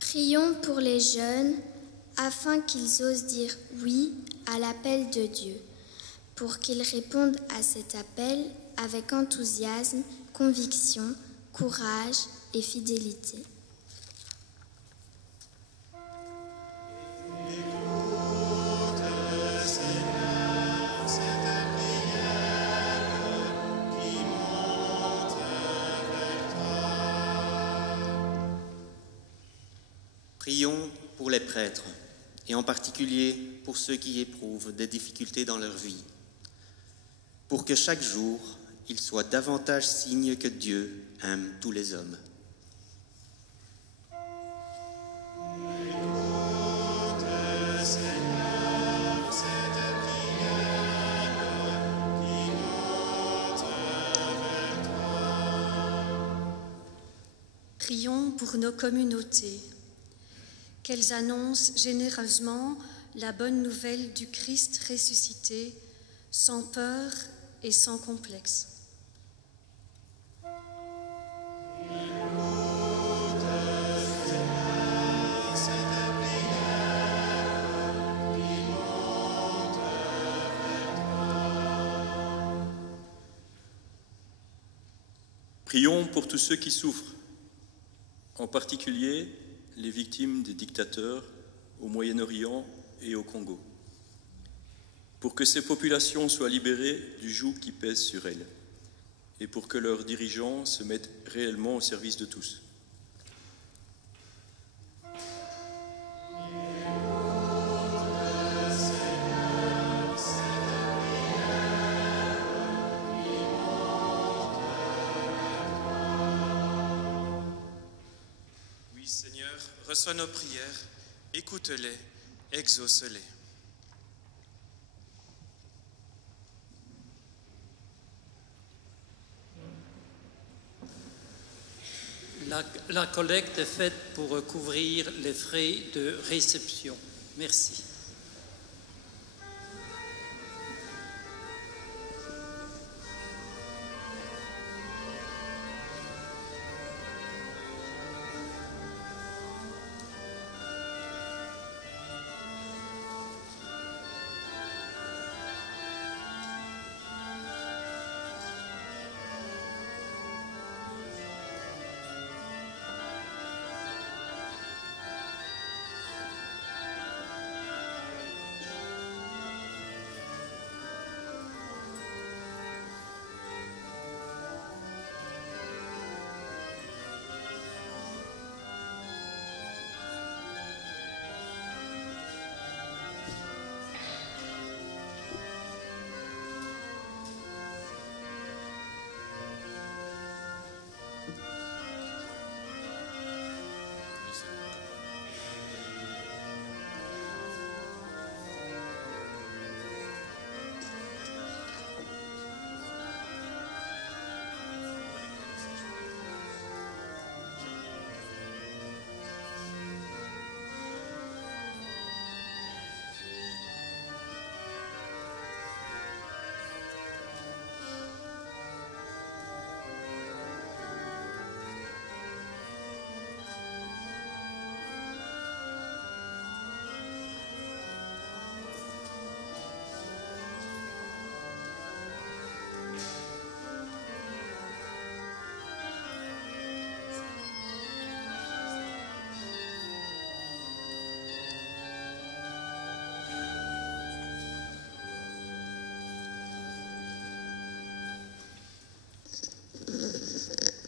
Prions pour les jeunes, afin qu'ils osent dire oui à l'appel de Dieu, pour qu'ils répondent à cet appel avec enthousiasme, conviction, courage et fidélité. Prions pour les prêtres, et en particulier pour ceux qui éprouvent des difficultés dans leur vie, pour que chaque jour, ils soient davantage signe que Dieu aime tous les hommes. Prions pour nos communautés, qu'elles annoncent généreusement la bonne nouvelle du Christ ressuscité, sans peur et sans complexe. Prions pour tous ceux qui souffrent, en particulier les victimes des dictateurs au Moyen-Orient et au Congo, pour que ces populations soient libérées du joug qui pèse sur elles et pour que leurs dirigeants se mettent réellement au service de tous. Reçois nos prières, écoute-les, exauce-les. La collecte est faite pour couvrir les frais de réception. Merci.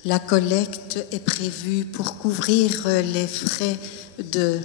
La collecte est prévue pour couvrir les frais de...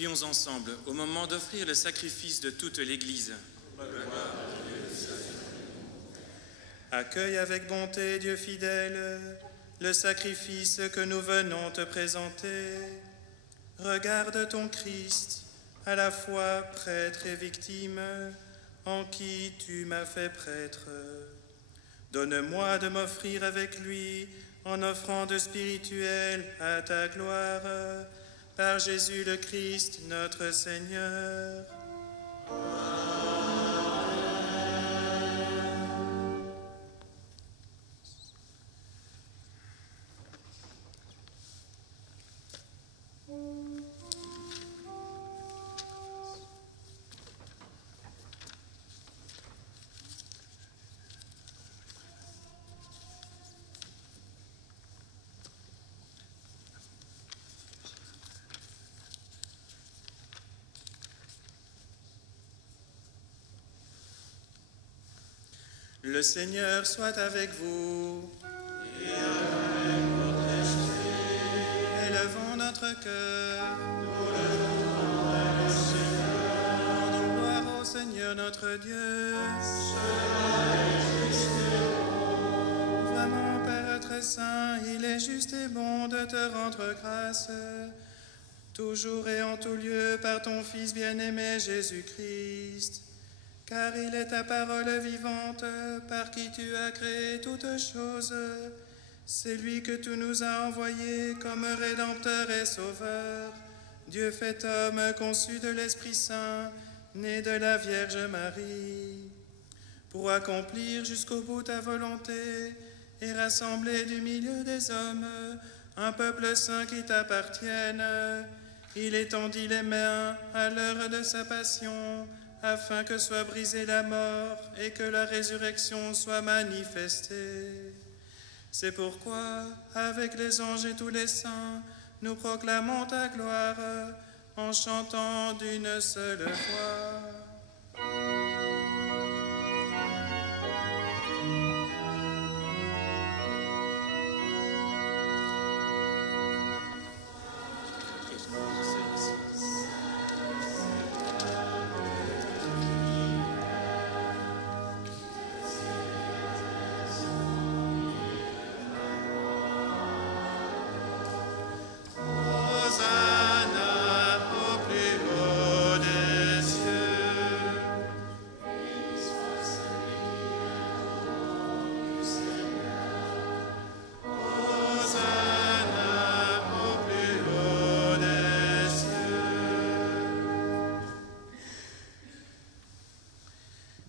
Prions ensemble au moment d'offrir le sacrifice de toute l'Église. Accueille avec bonté, Dieu fidèle, le sacrifice que nous venons te présenter. Regarde ton Christ, à la fois prêtre et victime, en qui tu m'as fait prêtre. Donne-moi de m'offrir avec lui en offrande spirituelle à ta gloire, par Jésus le Christ, notre Seigneur. Le Seigneur soit avec vous. Et avec votre esprit. Élevons notre cœur. Nous levons au Seigneur. Rendons gloire au Seigneur notre Dieu. Vraiment, Père très saint, il est juste et bon de te rendre grâce, toujours et en tout lieu, par ton Fils bien-aimé Jésus-Christ. Car il est ta parole vivante, par qui tu as créé toutes choses. C'est lui que tu nous as envoyé comme Rédempteur et Sauveur, Dieu fait homme, conçu de l'Esprit Saint, né de la Vierge Marie, pour accomplir jusqu'au bout ta volonté et rassembler du milieu des hommes un peuple saint qui t'appartienne. Il étendit les mains à l'heure de sa passion, afin que soit brisée la mort et que la résurrection soit manifestée. C'est pourquoi, avec les anges et tous les saints, nous proclamons ta gloire en chantant d'une seule voix.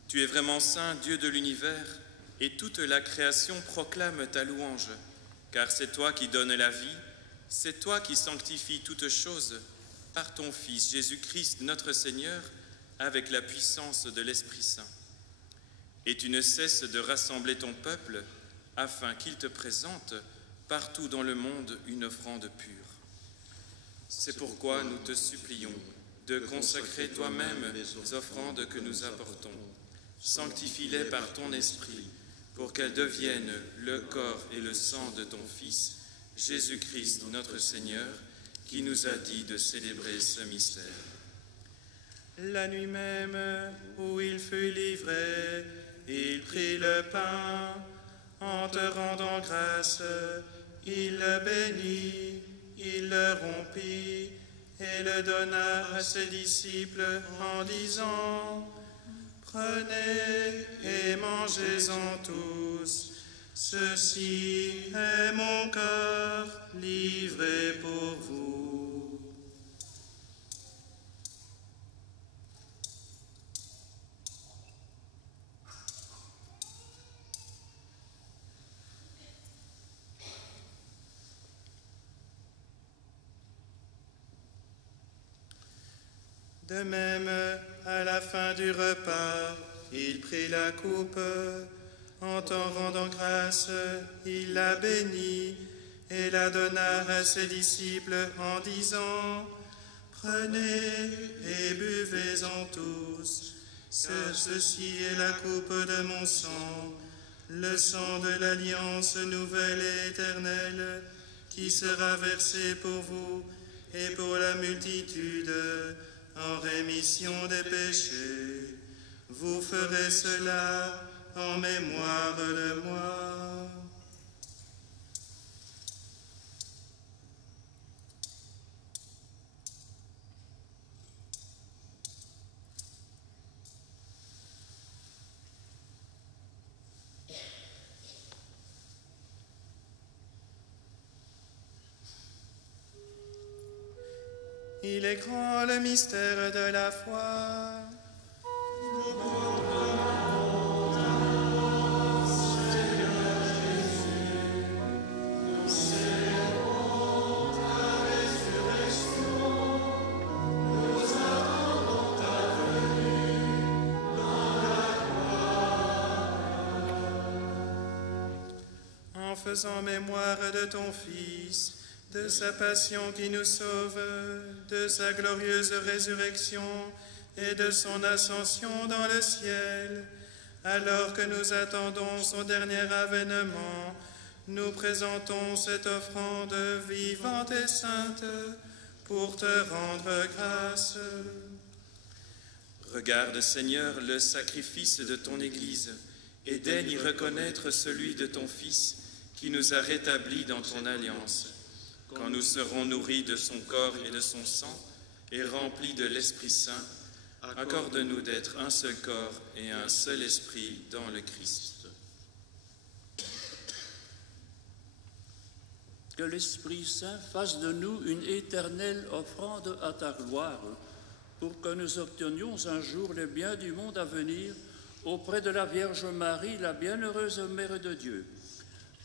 Tu es vraiment saint, Dieu de l'univers, et toute la création proclame ta louange, car c'est toi qui donnes la vie, c'est toi qui sanctifies toutes choses par ton Fils Jésus-Christ notre Seigneur, avec la puissance de l'Esprit Saint. Et tu ne cesses de rassembler ton peuple, afin qu'il te présente partout dans le monde une offrande pure. C'est pourquoi nous te supplions de consacrer toi-même les offrandes que nous apportons. Sanctifie-les par ton esprit, pour qu'elles deviennent le corps et le sang de ton Fils, Jésus-Christ notre Seigneur, qui nous a dit de célébrer ce mystère. La nuit même où il fut livré, il prit le pain, en te rendant grâce, il le bénit, il le rompit et le donna à ses disciples en disant: Prenez et mangez-en tous, ceci est mon corps livré pour vous. De même, à la fin du repas, il prit la coupe, en t'en rendant grâce, il la bénit et la donna à ses disciples en disant: Prenez et buvez-en tous, car ceci est la coupe de mon sang, le sang de l'alliance nouvelle et éternelle, qui sera versé pour vous et pour la multitude, en rémission des péchés. Vous ferez cela en mémoire de moi. Il est grand le mystère de la foi. En faisant mémoire de ton Fils, de sa passion qui nous sauve, de sa glorieuse résurrection et de son ascension dans le ciel, alors que nous attendons son dernier avènement, nous présentons cette offrande vivante et sainte pour te rendre grâce. Regarde, Seigneur, le sacrifice de ton Église et daigne y reconnaître celui de ton Fils qui nous a rétablis dans ton alliance. Quand nous serons nourris de son corps et de son sang et remplis de l'Esprit Saint, accorde-nous d'être un seul corps et un seul esprit dans le Christ. Que l'Esprit Saint fasse de nous une éternelle offrande à ta gloire, pour que nous obtenions un jour les biens du monde à venir auprès de la Vierge Marie, la bienheureuse Mère de Dieu,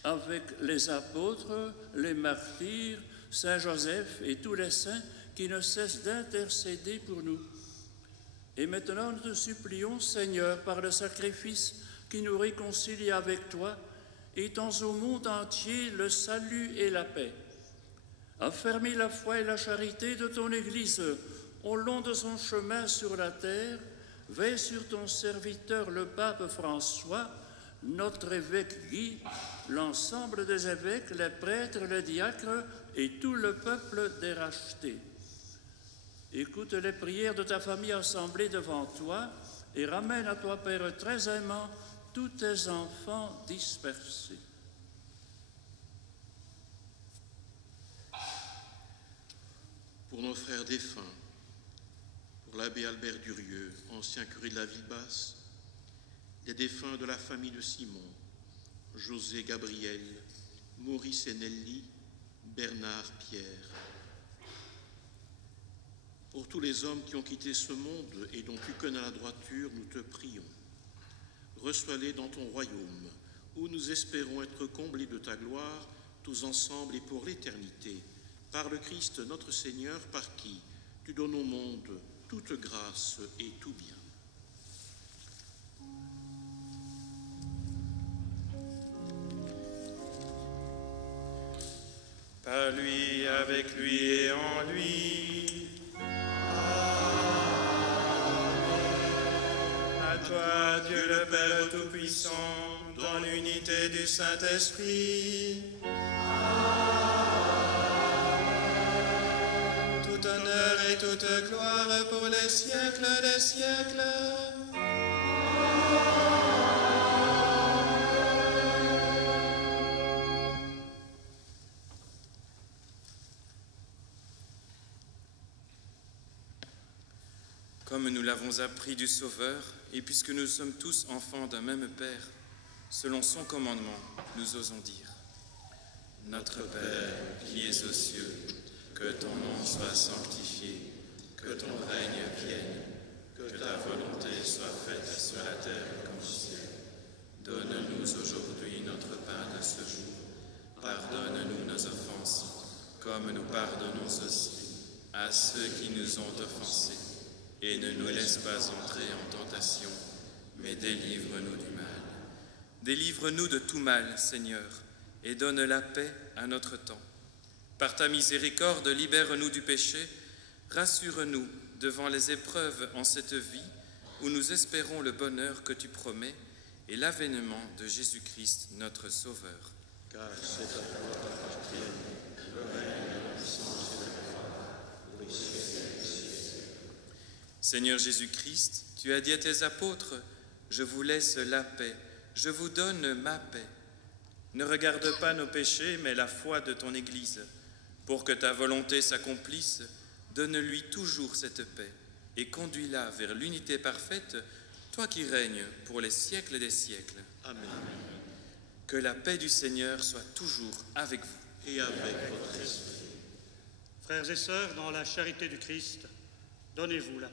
avec les apôtres, les martyrs, Saint Joseph et tous les saints qui ne cessent d'intercéder pour nous. Et maintenant nous te supplions, Seigneur, par le sacrifice qui nous réconcilie avec toi, étends au monde entier le salut et la paix. Affermis la foi et la charité de ton Église au long de son chemin sur la terre. Veille sur ton serviteur le pape François, notre évêque Guy, l'ensemble des évêques, les prêtres, les diacres et tout le peuple des rachetés. Écoute les prières de ta famille assemblée devant toi et ramène à toi, Père très aimant, tous tes enfants dispersés. Pour nos frères défunts, pour l'abbé Albert Durieux, ancien curé de la ville basse, les défunts de la famille de Simon, José Gabriel, Maurice et Nelly, Bernard Pierre. Pour tous les hommes qui ont quitté ce monde et dont tu connais la droiture, nous te prions. Reçois-les dans ton royaume, où nous espérons être comblés de ta gloire, tous ensemble et pour l'éternité, par le Christ notre Seigneur, par qui tu donnes au monde toute grâce et tout bien. Par lui, avec lui et en lui. À toi, Dieu le Père Tout-Puissant, dans l'unité du Saint-Esprit. Tout honneur et toute gloire pour les siècles des siècles. Comme nous l'avons appris du Sauveur, et puisque nous sommes tous enfants d'un même Père, selon son commandement, nous osons dire: Notre Père, qui es aux cieux, que ton nom soit sanctifié, que ton règne vienne, que ta volonté soit faite sur la terre comme au ciel. Donne-nous aujourd'hui notre pain de ce jour. Pardonne-nous nos offenses, comme nous pardonnons aussi à ceux qui nous ont offensés. Et ne nous laisse pas entrer en tentation, mais délivre-nous du mal. Délivre-nous de tout mal, Seigneur, et donne la paix à notre temps. Par ta miséricorde, libère-nous du péché, rassure-nous devant les épreuves en cette vie, où nous espérons le bonheur que tu promets et l'avènement de Jésus-Christ, notre Sauveur. Car c'est à toi qu'appartiennent le règne, la puissance et la gloire, pour les siècles des siècles. Seigneur Jésus-Christ, tu as dit à tes apôtres: je vous laisse la paix, je vous donne ma paix. Ne regarde pas nos péchés, mais la foi de ton Église. Pour que ta volonté s'accomplisse, donne-lui toujours cette paix et conduis-la vers l'unité parfaite, toi qui règnes pour les siècles des siècles. Amen. Que la paix du Seigneur soit toujours avec vous. Et avec votre esprit. Frères et sœurs, dans la charité du Christ, donnez-vous la paix.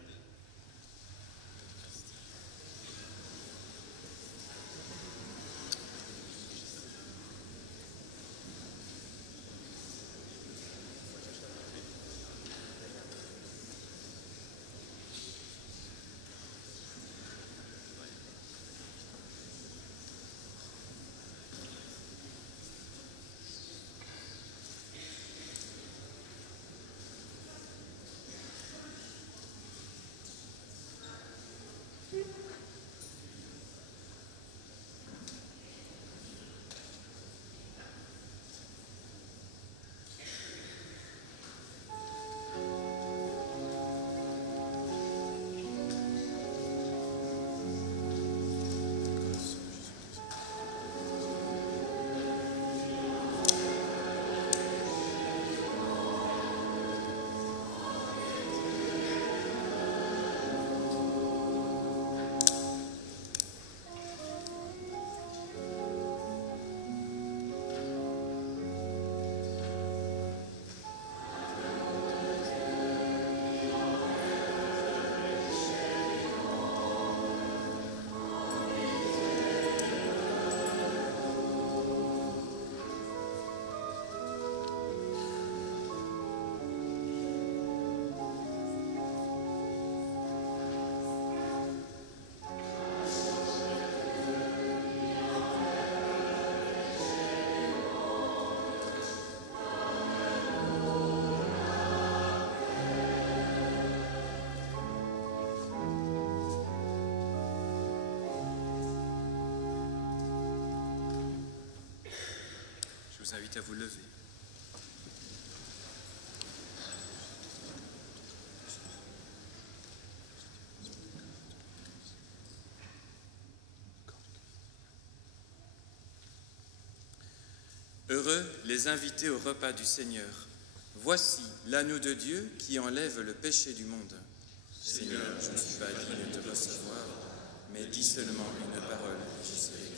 Je vous invite à vous lever. Heureux les invités au repas du Seigneur. Voici l'agneau de Dieu qui enlève le péché du monde. Seigneur, je ne suis pas digne de te recevoir, mais dis seulement une parole, je serai guéri.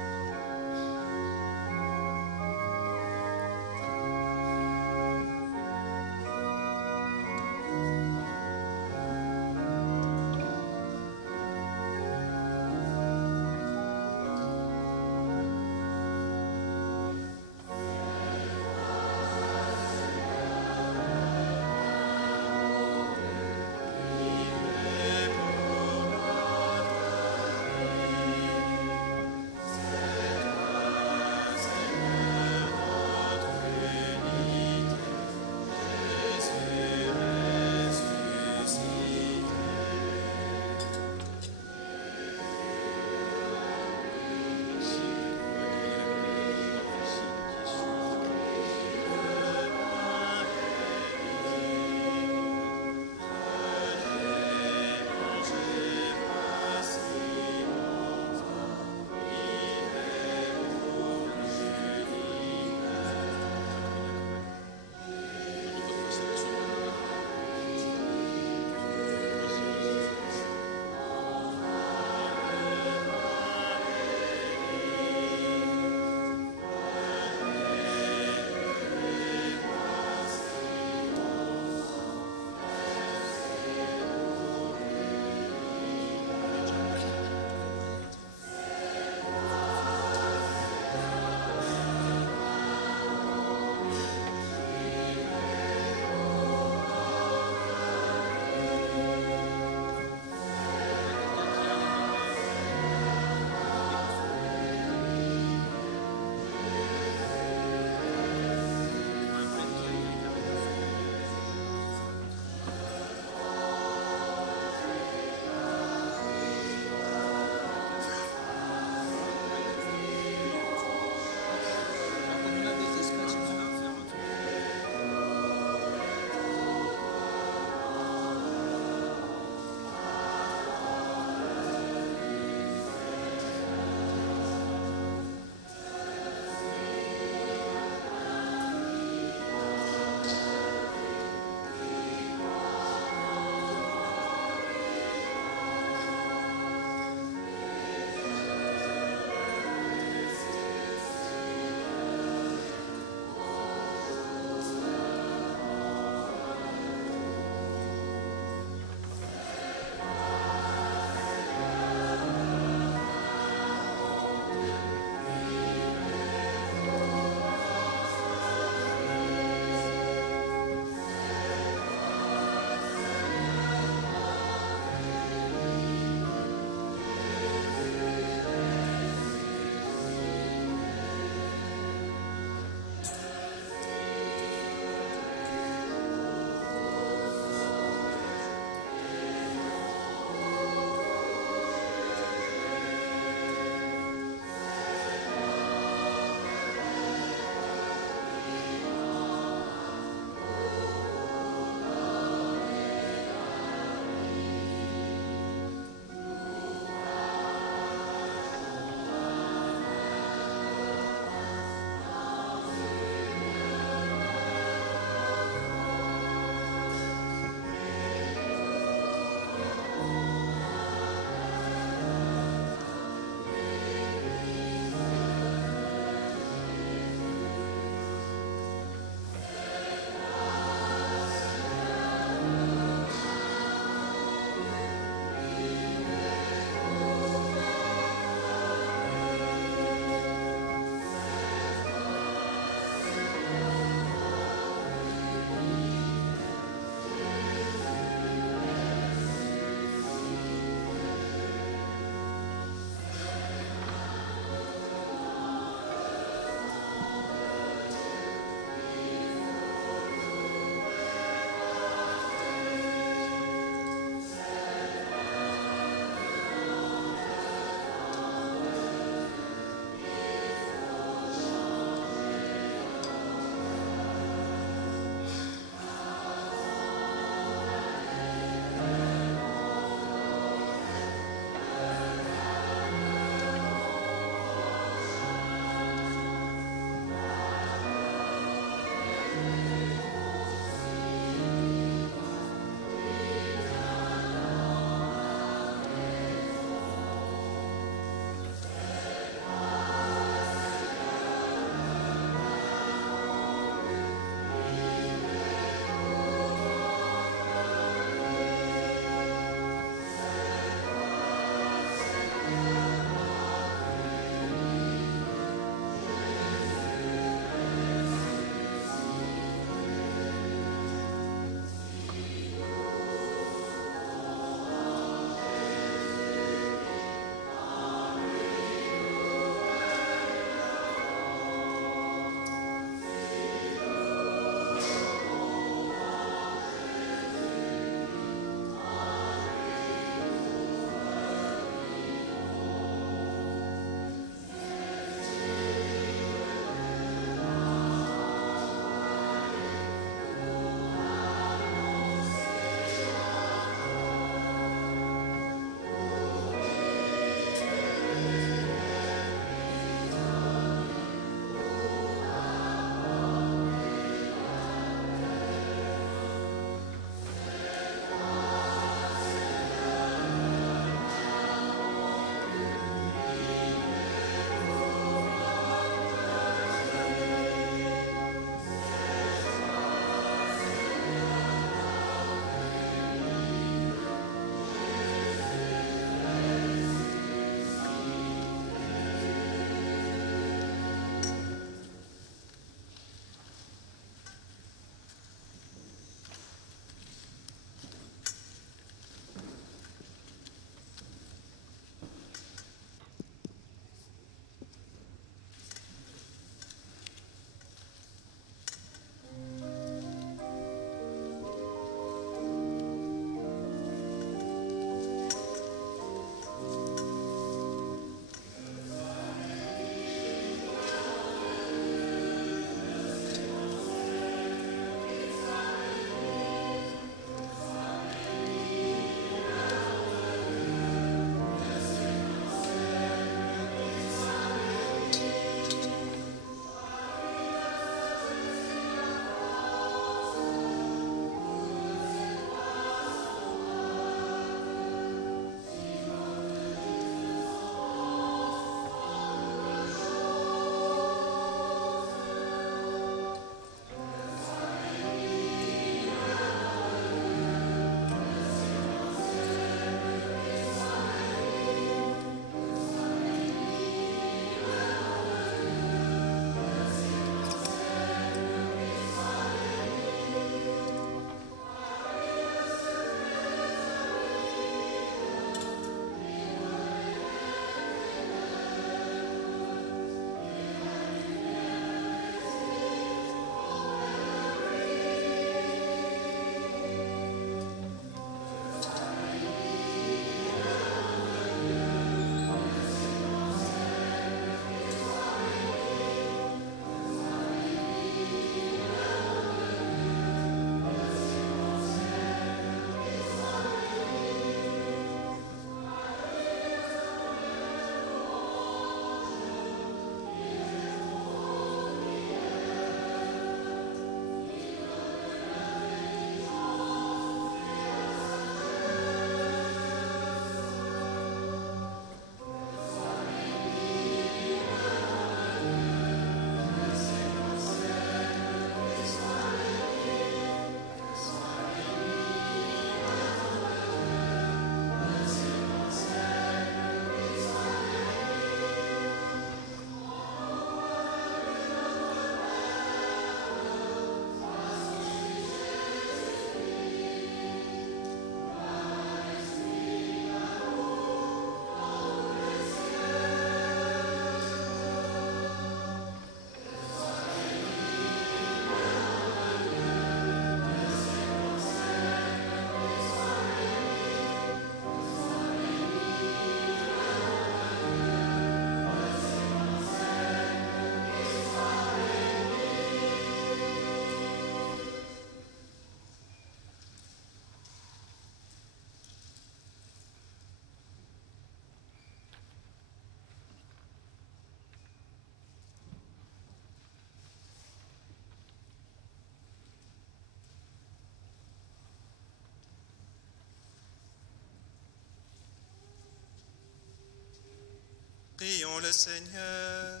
Prions le Seigneur.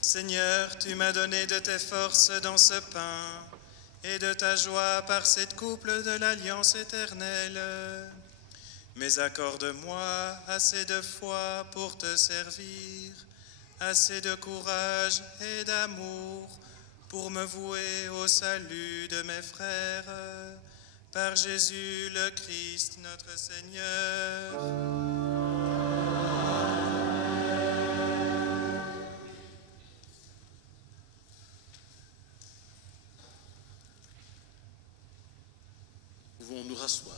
Seigneur, tu m'as donné de tes forces dans ce pain et de ta joie par cette coupe de l'Alliance éternelle. Mais accorde-moi assez de foi pour te servir, assez de courage et d'amour pour me vouer au salut de mes frères. Par Jésus le Christ, notre Seigneur. Pouvons nous rasseoir.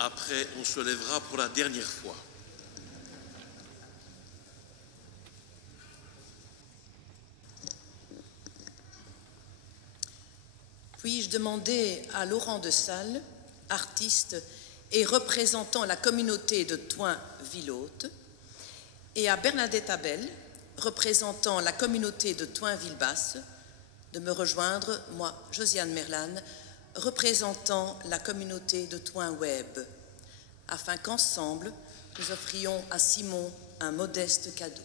Après, on se lèvera pour la dernière fois. Puis-je demander à Laurent de Salles, artiste et représentant la communauté de Thoin-Ville-Haute, et à Bernadette Abel, représentant la communauté de Thoin-Ville-Basse, de me rejoindre, moi, Josiane Merlan, représentant la communauté de Thoin-Web, afin qu'ensemble, nous offrions à Simon un modeste cadeau.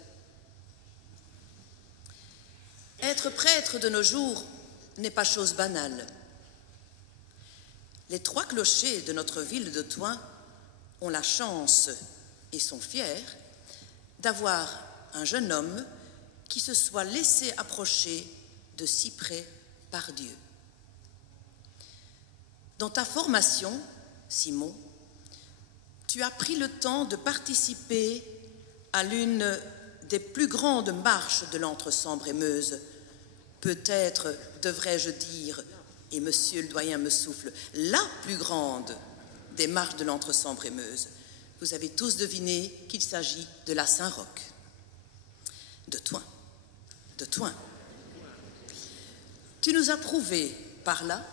Être prêtre de nos jours n'est pas chose banale. Les 3 clochers de notre ville de Thoin ont la chance et sont fiers d'avoir un jeune homme qui se soit laissé approcher de si près par Dieu. Dans ta formation, Simon, tu as pris le temps de participer à l'une des plus grandes marches de l'Entre-Sambre-et-Meuse. Peut-être devrais-je dire, et monsieur le doyen me souffle, la plus grande des marches de l'Entre-Sambre-et-Meuse. Vous avez tous deviné qu'il s'agit de la Saint-Roch. De Thoin. De Thoin. Tu nous as prouvé par là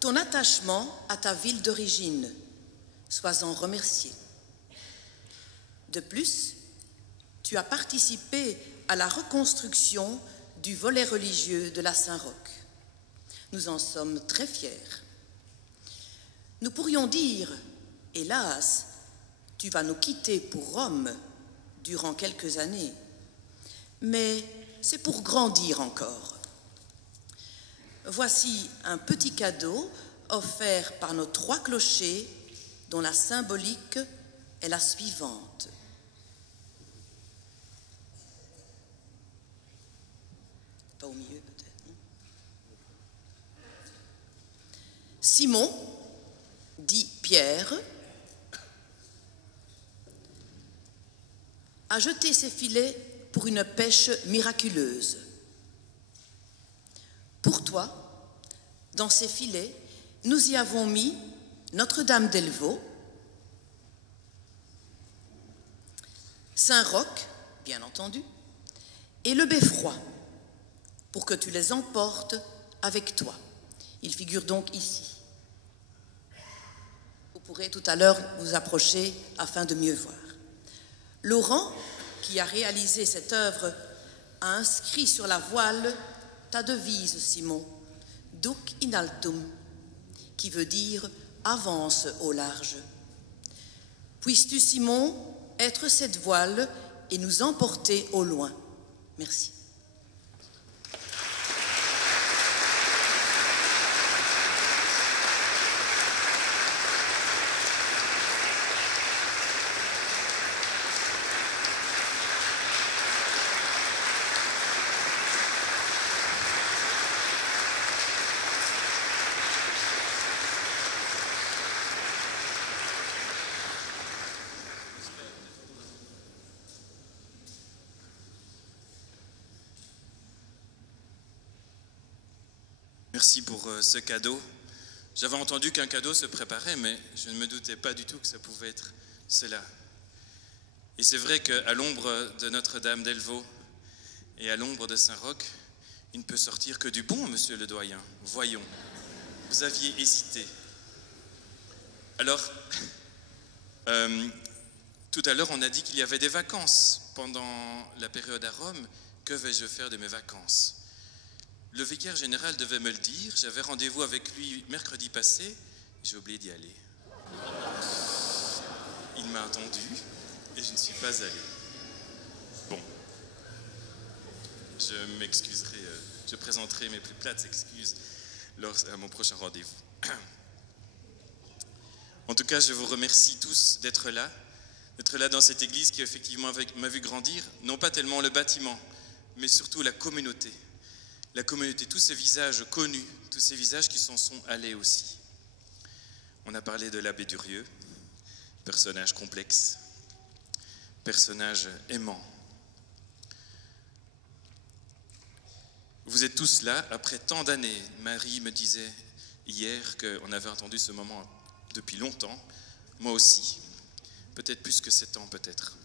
ton attachement à ta ville d'origine. Sois-en remercié. De plus, tu as participé à la reconstruction du volet religieux de la Saint-Roch. Nous en sommes très fiers. Nous pourrions dire, hélas, tu vas nous quitter pour Rome durant quelques années, mais c'est pour grandir encore. Voici un petit cadeau offert par nos 3 clochers dont la symbolique est la suivante. Pas au milieu peut-être, non ? Simon, dit Pierre, a jeté ses filets pour une pêche miraculeuse. Pour toi, dans ces filets, nous y avons mis Notre-Dame d'Elvaux, Saint-Roch, bien entendu, et le Beffroi, pour que tu les emportes avec toi. Ils figurent donc ici. Vous pourrez tout à l'heure vous approcher afin de mieux voir. Laurent, qui a réalisé cette œuvre, a inscrit sur la voile ta devise, Simon, Duc in altum, qui veut dire « avance au large ». Puisses-tu, Simon, être cette voile et nous emporter au loin. Merci. Merci pour ce cadeau. J'avais entendu qu'un cadeau se préparait, mais je ne me doutais pas du tout que ça pouvait être cela. Et c'est vrai qu'à l'ombre de Notre-Dame d'Elvaux et à l'ombre de Saint-Roch, il ne peut sortir que du bon, monsieur le doyen. Voyons, vous aviez hésité. Alors, tout à l'heure, on a dit qu'il y avait des vacances pendant la période à Rome. Que vais-je faire de mes vacances ? Le vicaire général devait me le dire. J'avais rendez-vous avec lui mercredi passé. J'ai oublié d'y aller. Il m'a attendu et je ne suis pas allé. Bon, je m'excuserai, je présenterai mes plus plates excuses à mon prochain rendez-vous. En tout cas, je vous remercie tous d'être là dans cette église qui effectivement m'a vu grandir, non pas tellement le bâtiment, mais surtout la communauté. La communauté, tous ces visages connus, tous ces visages qui s'en sont allés aussi. On a parlé de l'abbé Durieux, personnage complexe, personnage aimant. Vous êtes tous là après tant d'années. Marie me disait hier qu'on avait attendu ce moment depuis longtemps, moi aussi, peut-être plus que 7 ans peut-être.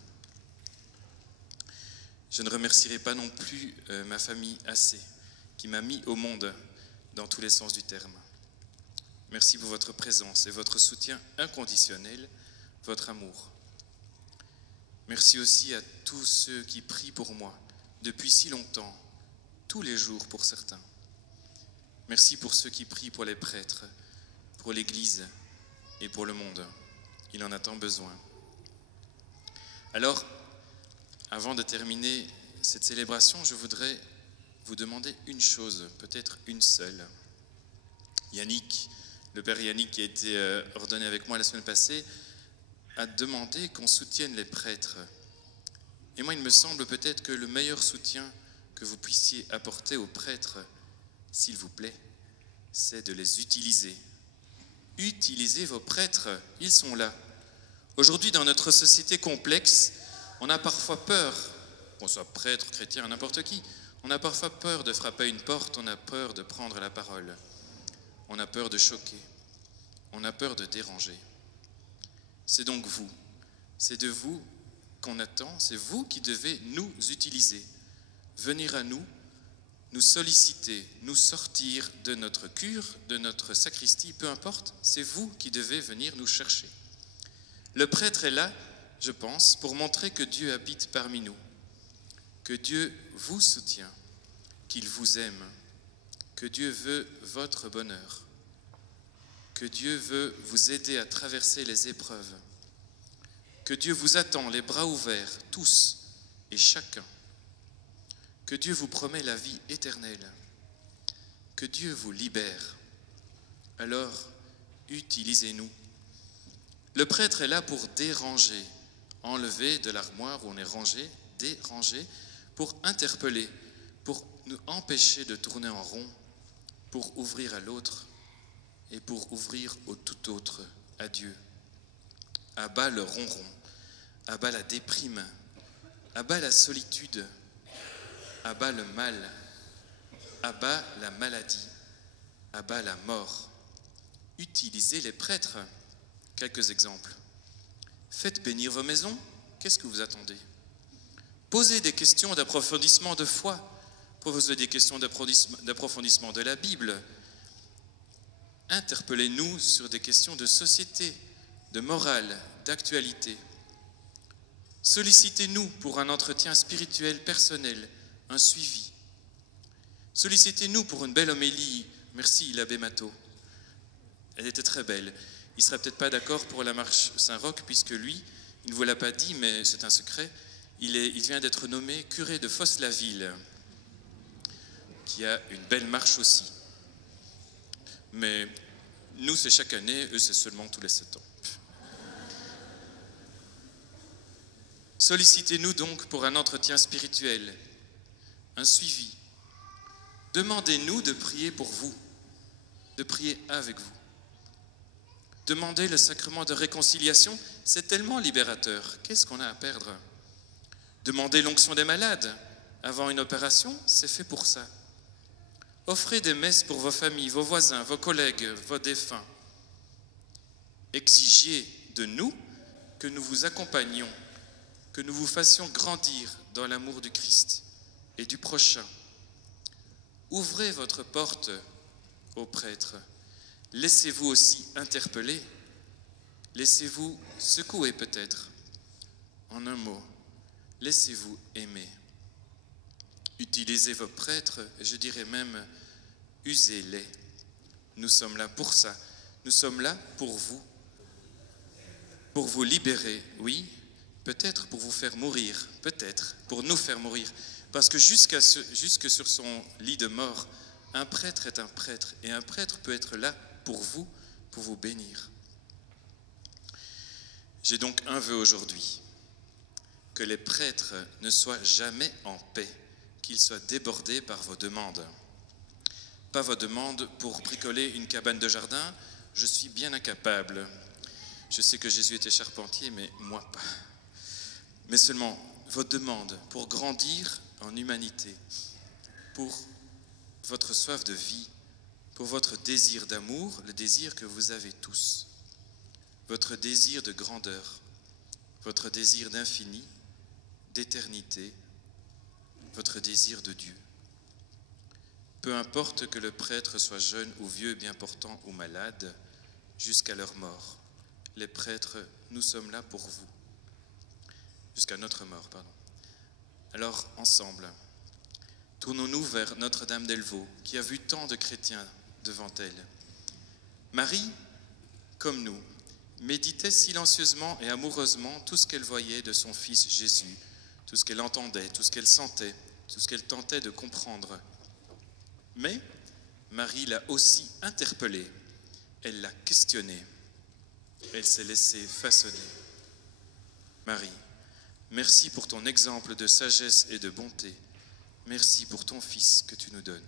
Je ne remercierai pas non plus ma famille assez, qui m'a mis au monde dans tous les sens du terme. Merci pour votre présence et votre soutien inconditionnel, votre amour. Merci aussi à tous ceux qui prient pour moi depuis si longtemps, tous les jours pour certains. Merci pour ceux qui prient pour les prêtres, pour l'Église et pour le monde. Il en a tant besoin. Alors, avant de terminer cette célébration, je voudrais vous demander une chose, peut-être une seule. Yannick, le père Yannick qui a été ordonné avec moi la semaine passée, a demandé qu'on soutienne les prêtres. Et moi, il me semble peut-être que le meilleur soutien que vous puissiez apporter aux prêtres, s'il vous plaît, c'est de les utiliser. Utilisez vos prêtres, ils sont là. Aujourd'hui, dans notre société complexe, on a parfois peur, qu'on soit prêtre, chrétien, n'importe qui, on a parfois peur de frapper à une porte, on a peur de prendre la parole, on a peur de choquer, on a peur de déranger. C'est donc vous, c'est de vous qu'on attend, c'est vous qui devez nous utiliser, venir à nous, nous solliciter, nous sortir de notre cure, de notre sacristie, peu importe, c'est vous qui devez venir nous chercher. Le prêtre est là, je pense, pour montrer que Dieu habite parmi nous, que Dieu vous soutient, qu'il vous aime, que Dieu veut votre bonheur, que Dieu veut vous aider à traverser les épreuves, que Dieu vous attend les bras ouverts, tous et chacun, que Dieu vous promet la vie éternelle, que Dieu vous libère. Alors, utilisez-nous. Le prêtre est là pour déranger, enlever de l'armoire où on est rangé, déranger, pour interpeller, pour nous empêcher de tourner en rond, pour ouvrir à l'autre et pour ouvrir au tout autre, à Dieu. À bas le ronron, à bas la déprime, à bas la solitude, à bas le mal, à bas la maladie, à bas la mort. Utilisez les prêtres. Quelques exemples. Faites bénir vos maisons. Qu'est-ce que vous attendez? Posez des questions d'approfondissement de foi. Posez des questions d'approfondissement de la Bible. Interpellez-nous sur des questions de société, de morale, d'actualité. Sollicitez-nous pour un entretien spirituel personnel, un suivi. Sollicitez-nous pour une belle homélie. Merci, l'abbé Matteau. Elle était très belle. Il ne serait peut-être pas d'accord pour la marche Saint-Roch, puisque lui, il ne vous l'a pas dit, mais c'est un secret, il vient d'être nommé curé de Fosse-la-Ville, qui a une belle marche aussi. Mais nous, c'est chaque année, eux, c'est seulement tous les 7 ans. Sollicitez-nous donc pour un entretien spirituel, un suivi. Demandez-nous de prier pour vous, de prier avec vous. Demandez le sacrement de réconciliation, c'est tellement libérateur. Qu'est-ce qu'on a à perdre? Demandez l'onction des malades avant une opération, c'est fait pour ça. Offrez des messes pour vos familles, vos voisins, vos collègues, vos défunts. Exigez de nous que nous vous accompagnions, que nous vous fassions grandir dans l'amour du Christ et du prochain. Ouvrez votre porte aux prêtres. Laissez-vous aussi interpeller, laissez-vous secouer peut-être. En un mot, laissez-vous aimer. utilisez vos prêtres, et je dirais même, usez-les. Nous sommes là pour ça. Nous sommes là pour vous libérer, oui, peut-être pour vous faire mourir, peut-être pour nous faire mourir. Parce que jusque sur son lit de mort, un prêtre est un prêtre, et un prêtre peut être là pour vous bénir. J'ai donc un vœu aujourd'hui, que les prêtres ne soient jamais en paix, qu'ils soient débordés par vos demandes. Pas vos demandes pour bricoler une cabane de jardin, je suis bien incapable. Je sais que Jésus était charpentier, mais moi pas. Mais seulement vos demandes pour grandir en humanité, pour votre soif de vie, pour votre désir d'amour, le désir que vous avez tous, votre désir de grandeur, votre désir d'infini, d'éternité, votre désir de Dieu. Peu importe que le prêtre soit jeune ou vieux, bien portant ou malade, jusqu'à leur mort. Les prêtres, nous sommes là pour vous. Jusqu'à notre mort, pardon. Alors, ensemble, tournons-nous vers Notre-Dame d'Elvaux, qui a vu tant de chrétiens devant elle. Marie, comme nous, méditait silencieusement et amoureusement tout ce qu'elle voyait de son Fils Jésus, tout ce qu'elle entendait, tout ce qu'elle sentait, tout ce qu'elle tentait de comprendre. Mais Marie l'a aussi interpellé, elle l'a questionné, elle s'est laissée façonner. Marie, merci pour ton exemple de sagesse et de bonté. Merci pour ton Fils que tu nous donnes.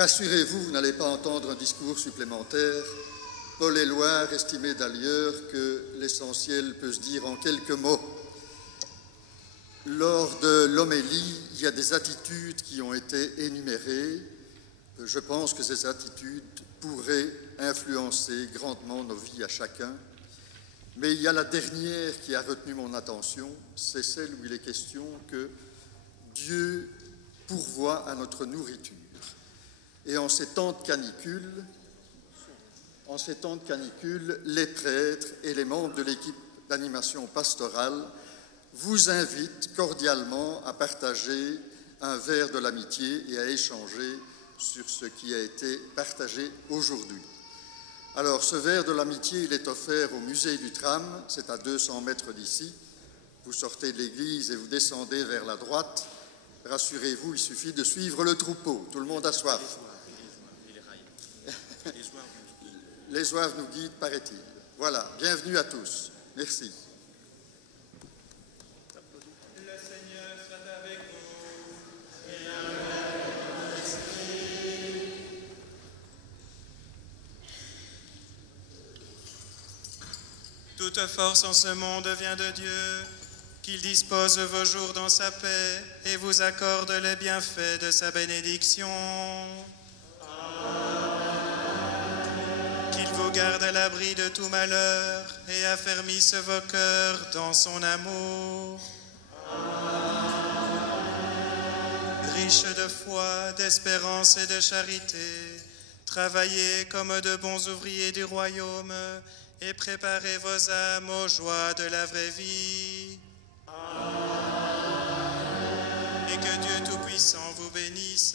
Rassurez-vous, vous n'allez pas entendre un discours supplémentaire. Paul Éluard estimait d'ailleurs que l'essentiel peut se dire en quelques mots. Lors de l'homélie, il y a des attitudes qui ont été énumérées. Je pense que ces attitudes pourraient influencer grandement nos vies à chacun. Mais il y a la dernière qui a retenu mon attention, c'est celle où il est question que Dieu pourvoit à notre nourriture. Et en ces temps de canicule, les prêtres et les membres de l'équipe d'animation pastorale vous invitent cordialement à partager un verre de l'amitié et à échanger sur ce qui a été partagé aujourd'hui. Alors, ce verre de l'amitié, il est offert au musée du tram, c'est à 200 mètres d'ici. Vous sortez de l'église et vous descendez vers la droite. Rassurez-vous, il suffit de suivre le troupeau. Tout le monde a soif. Les oives nous guident, paraît-il. Voilà, bienvenue à tous. Merci. Le Seigneur soit avec vous et toute force en ce monde vient de Dieu, qu'il dispose vos jours dans sa paix et vous accorde les bienfaits de sa bénédiction. Qu'il vous garde à l'abri de tout malheur et affermisse vos cœurs dans son amour. Riche de foi, d'espérance et de charité, travaillez comme de bons ouvriers du royaume et préparez vos âmes aux joies de la vraie vie. Et que Dieu Tout-Puissant vous bénisse,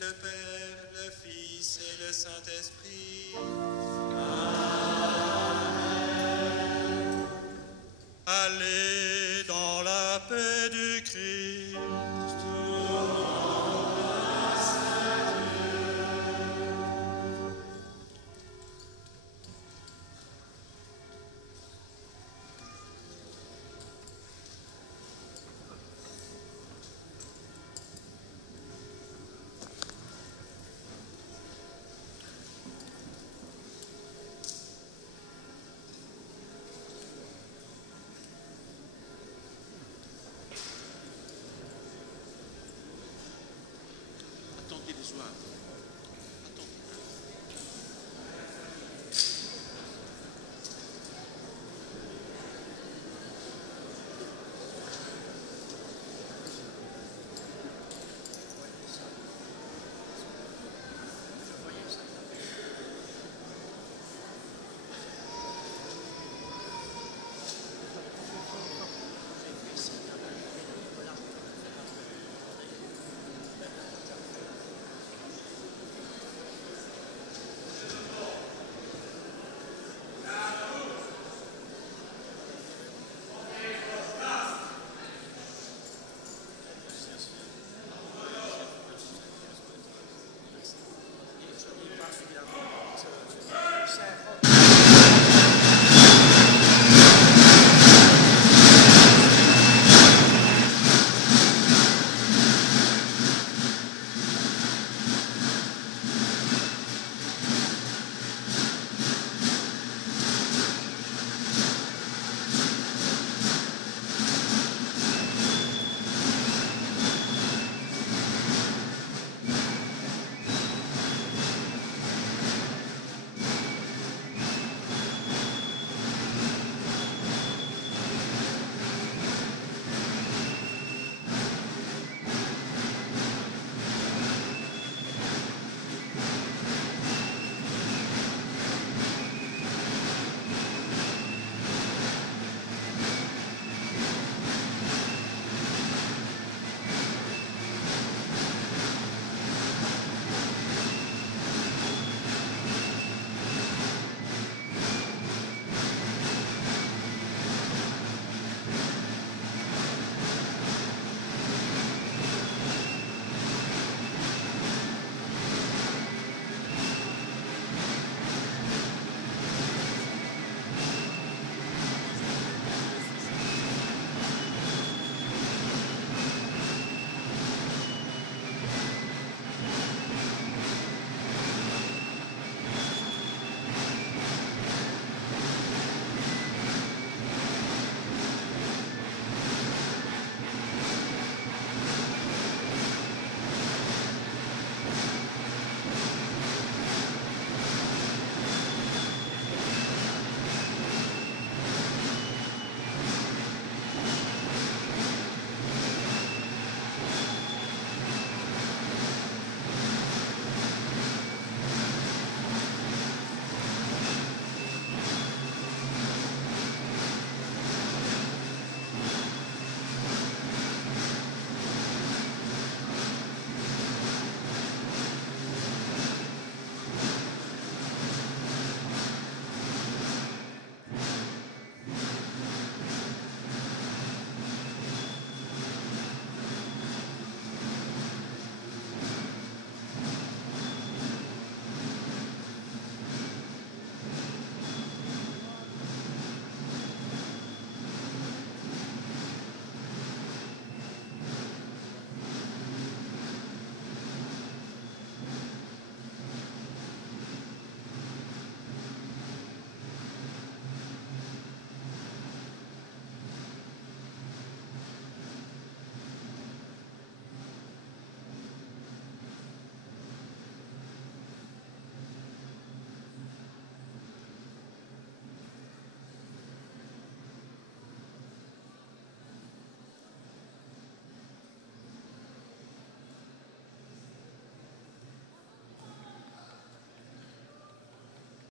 le Père, le Fils et le Saint-Esprit.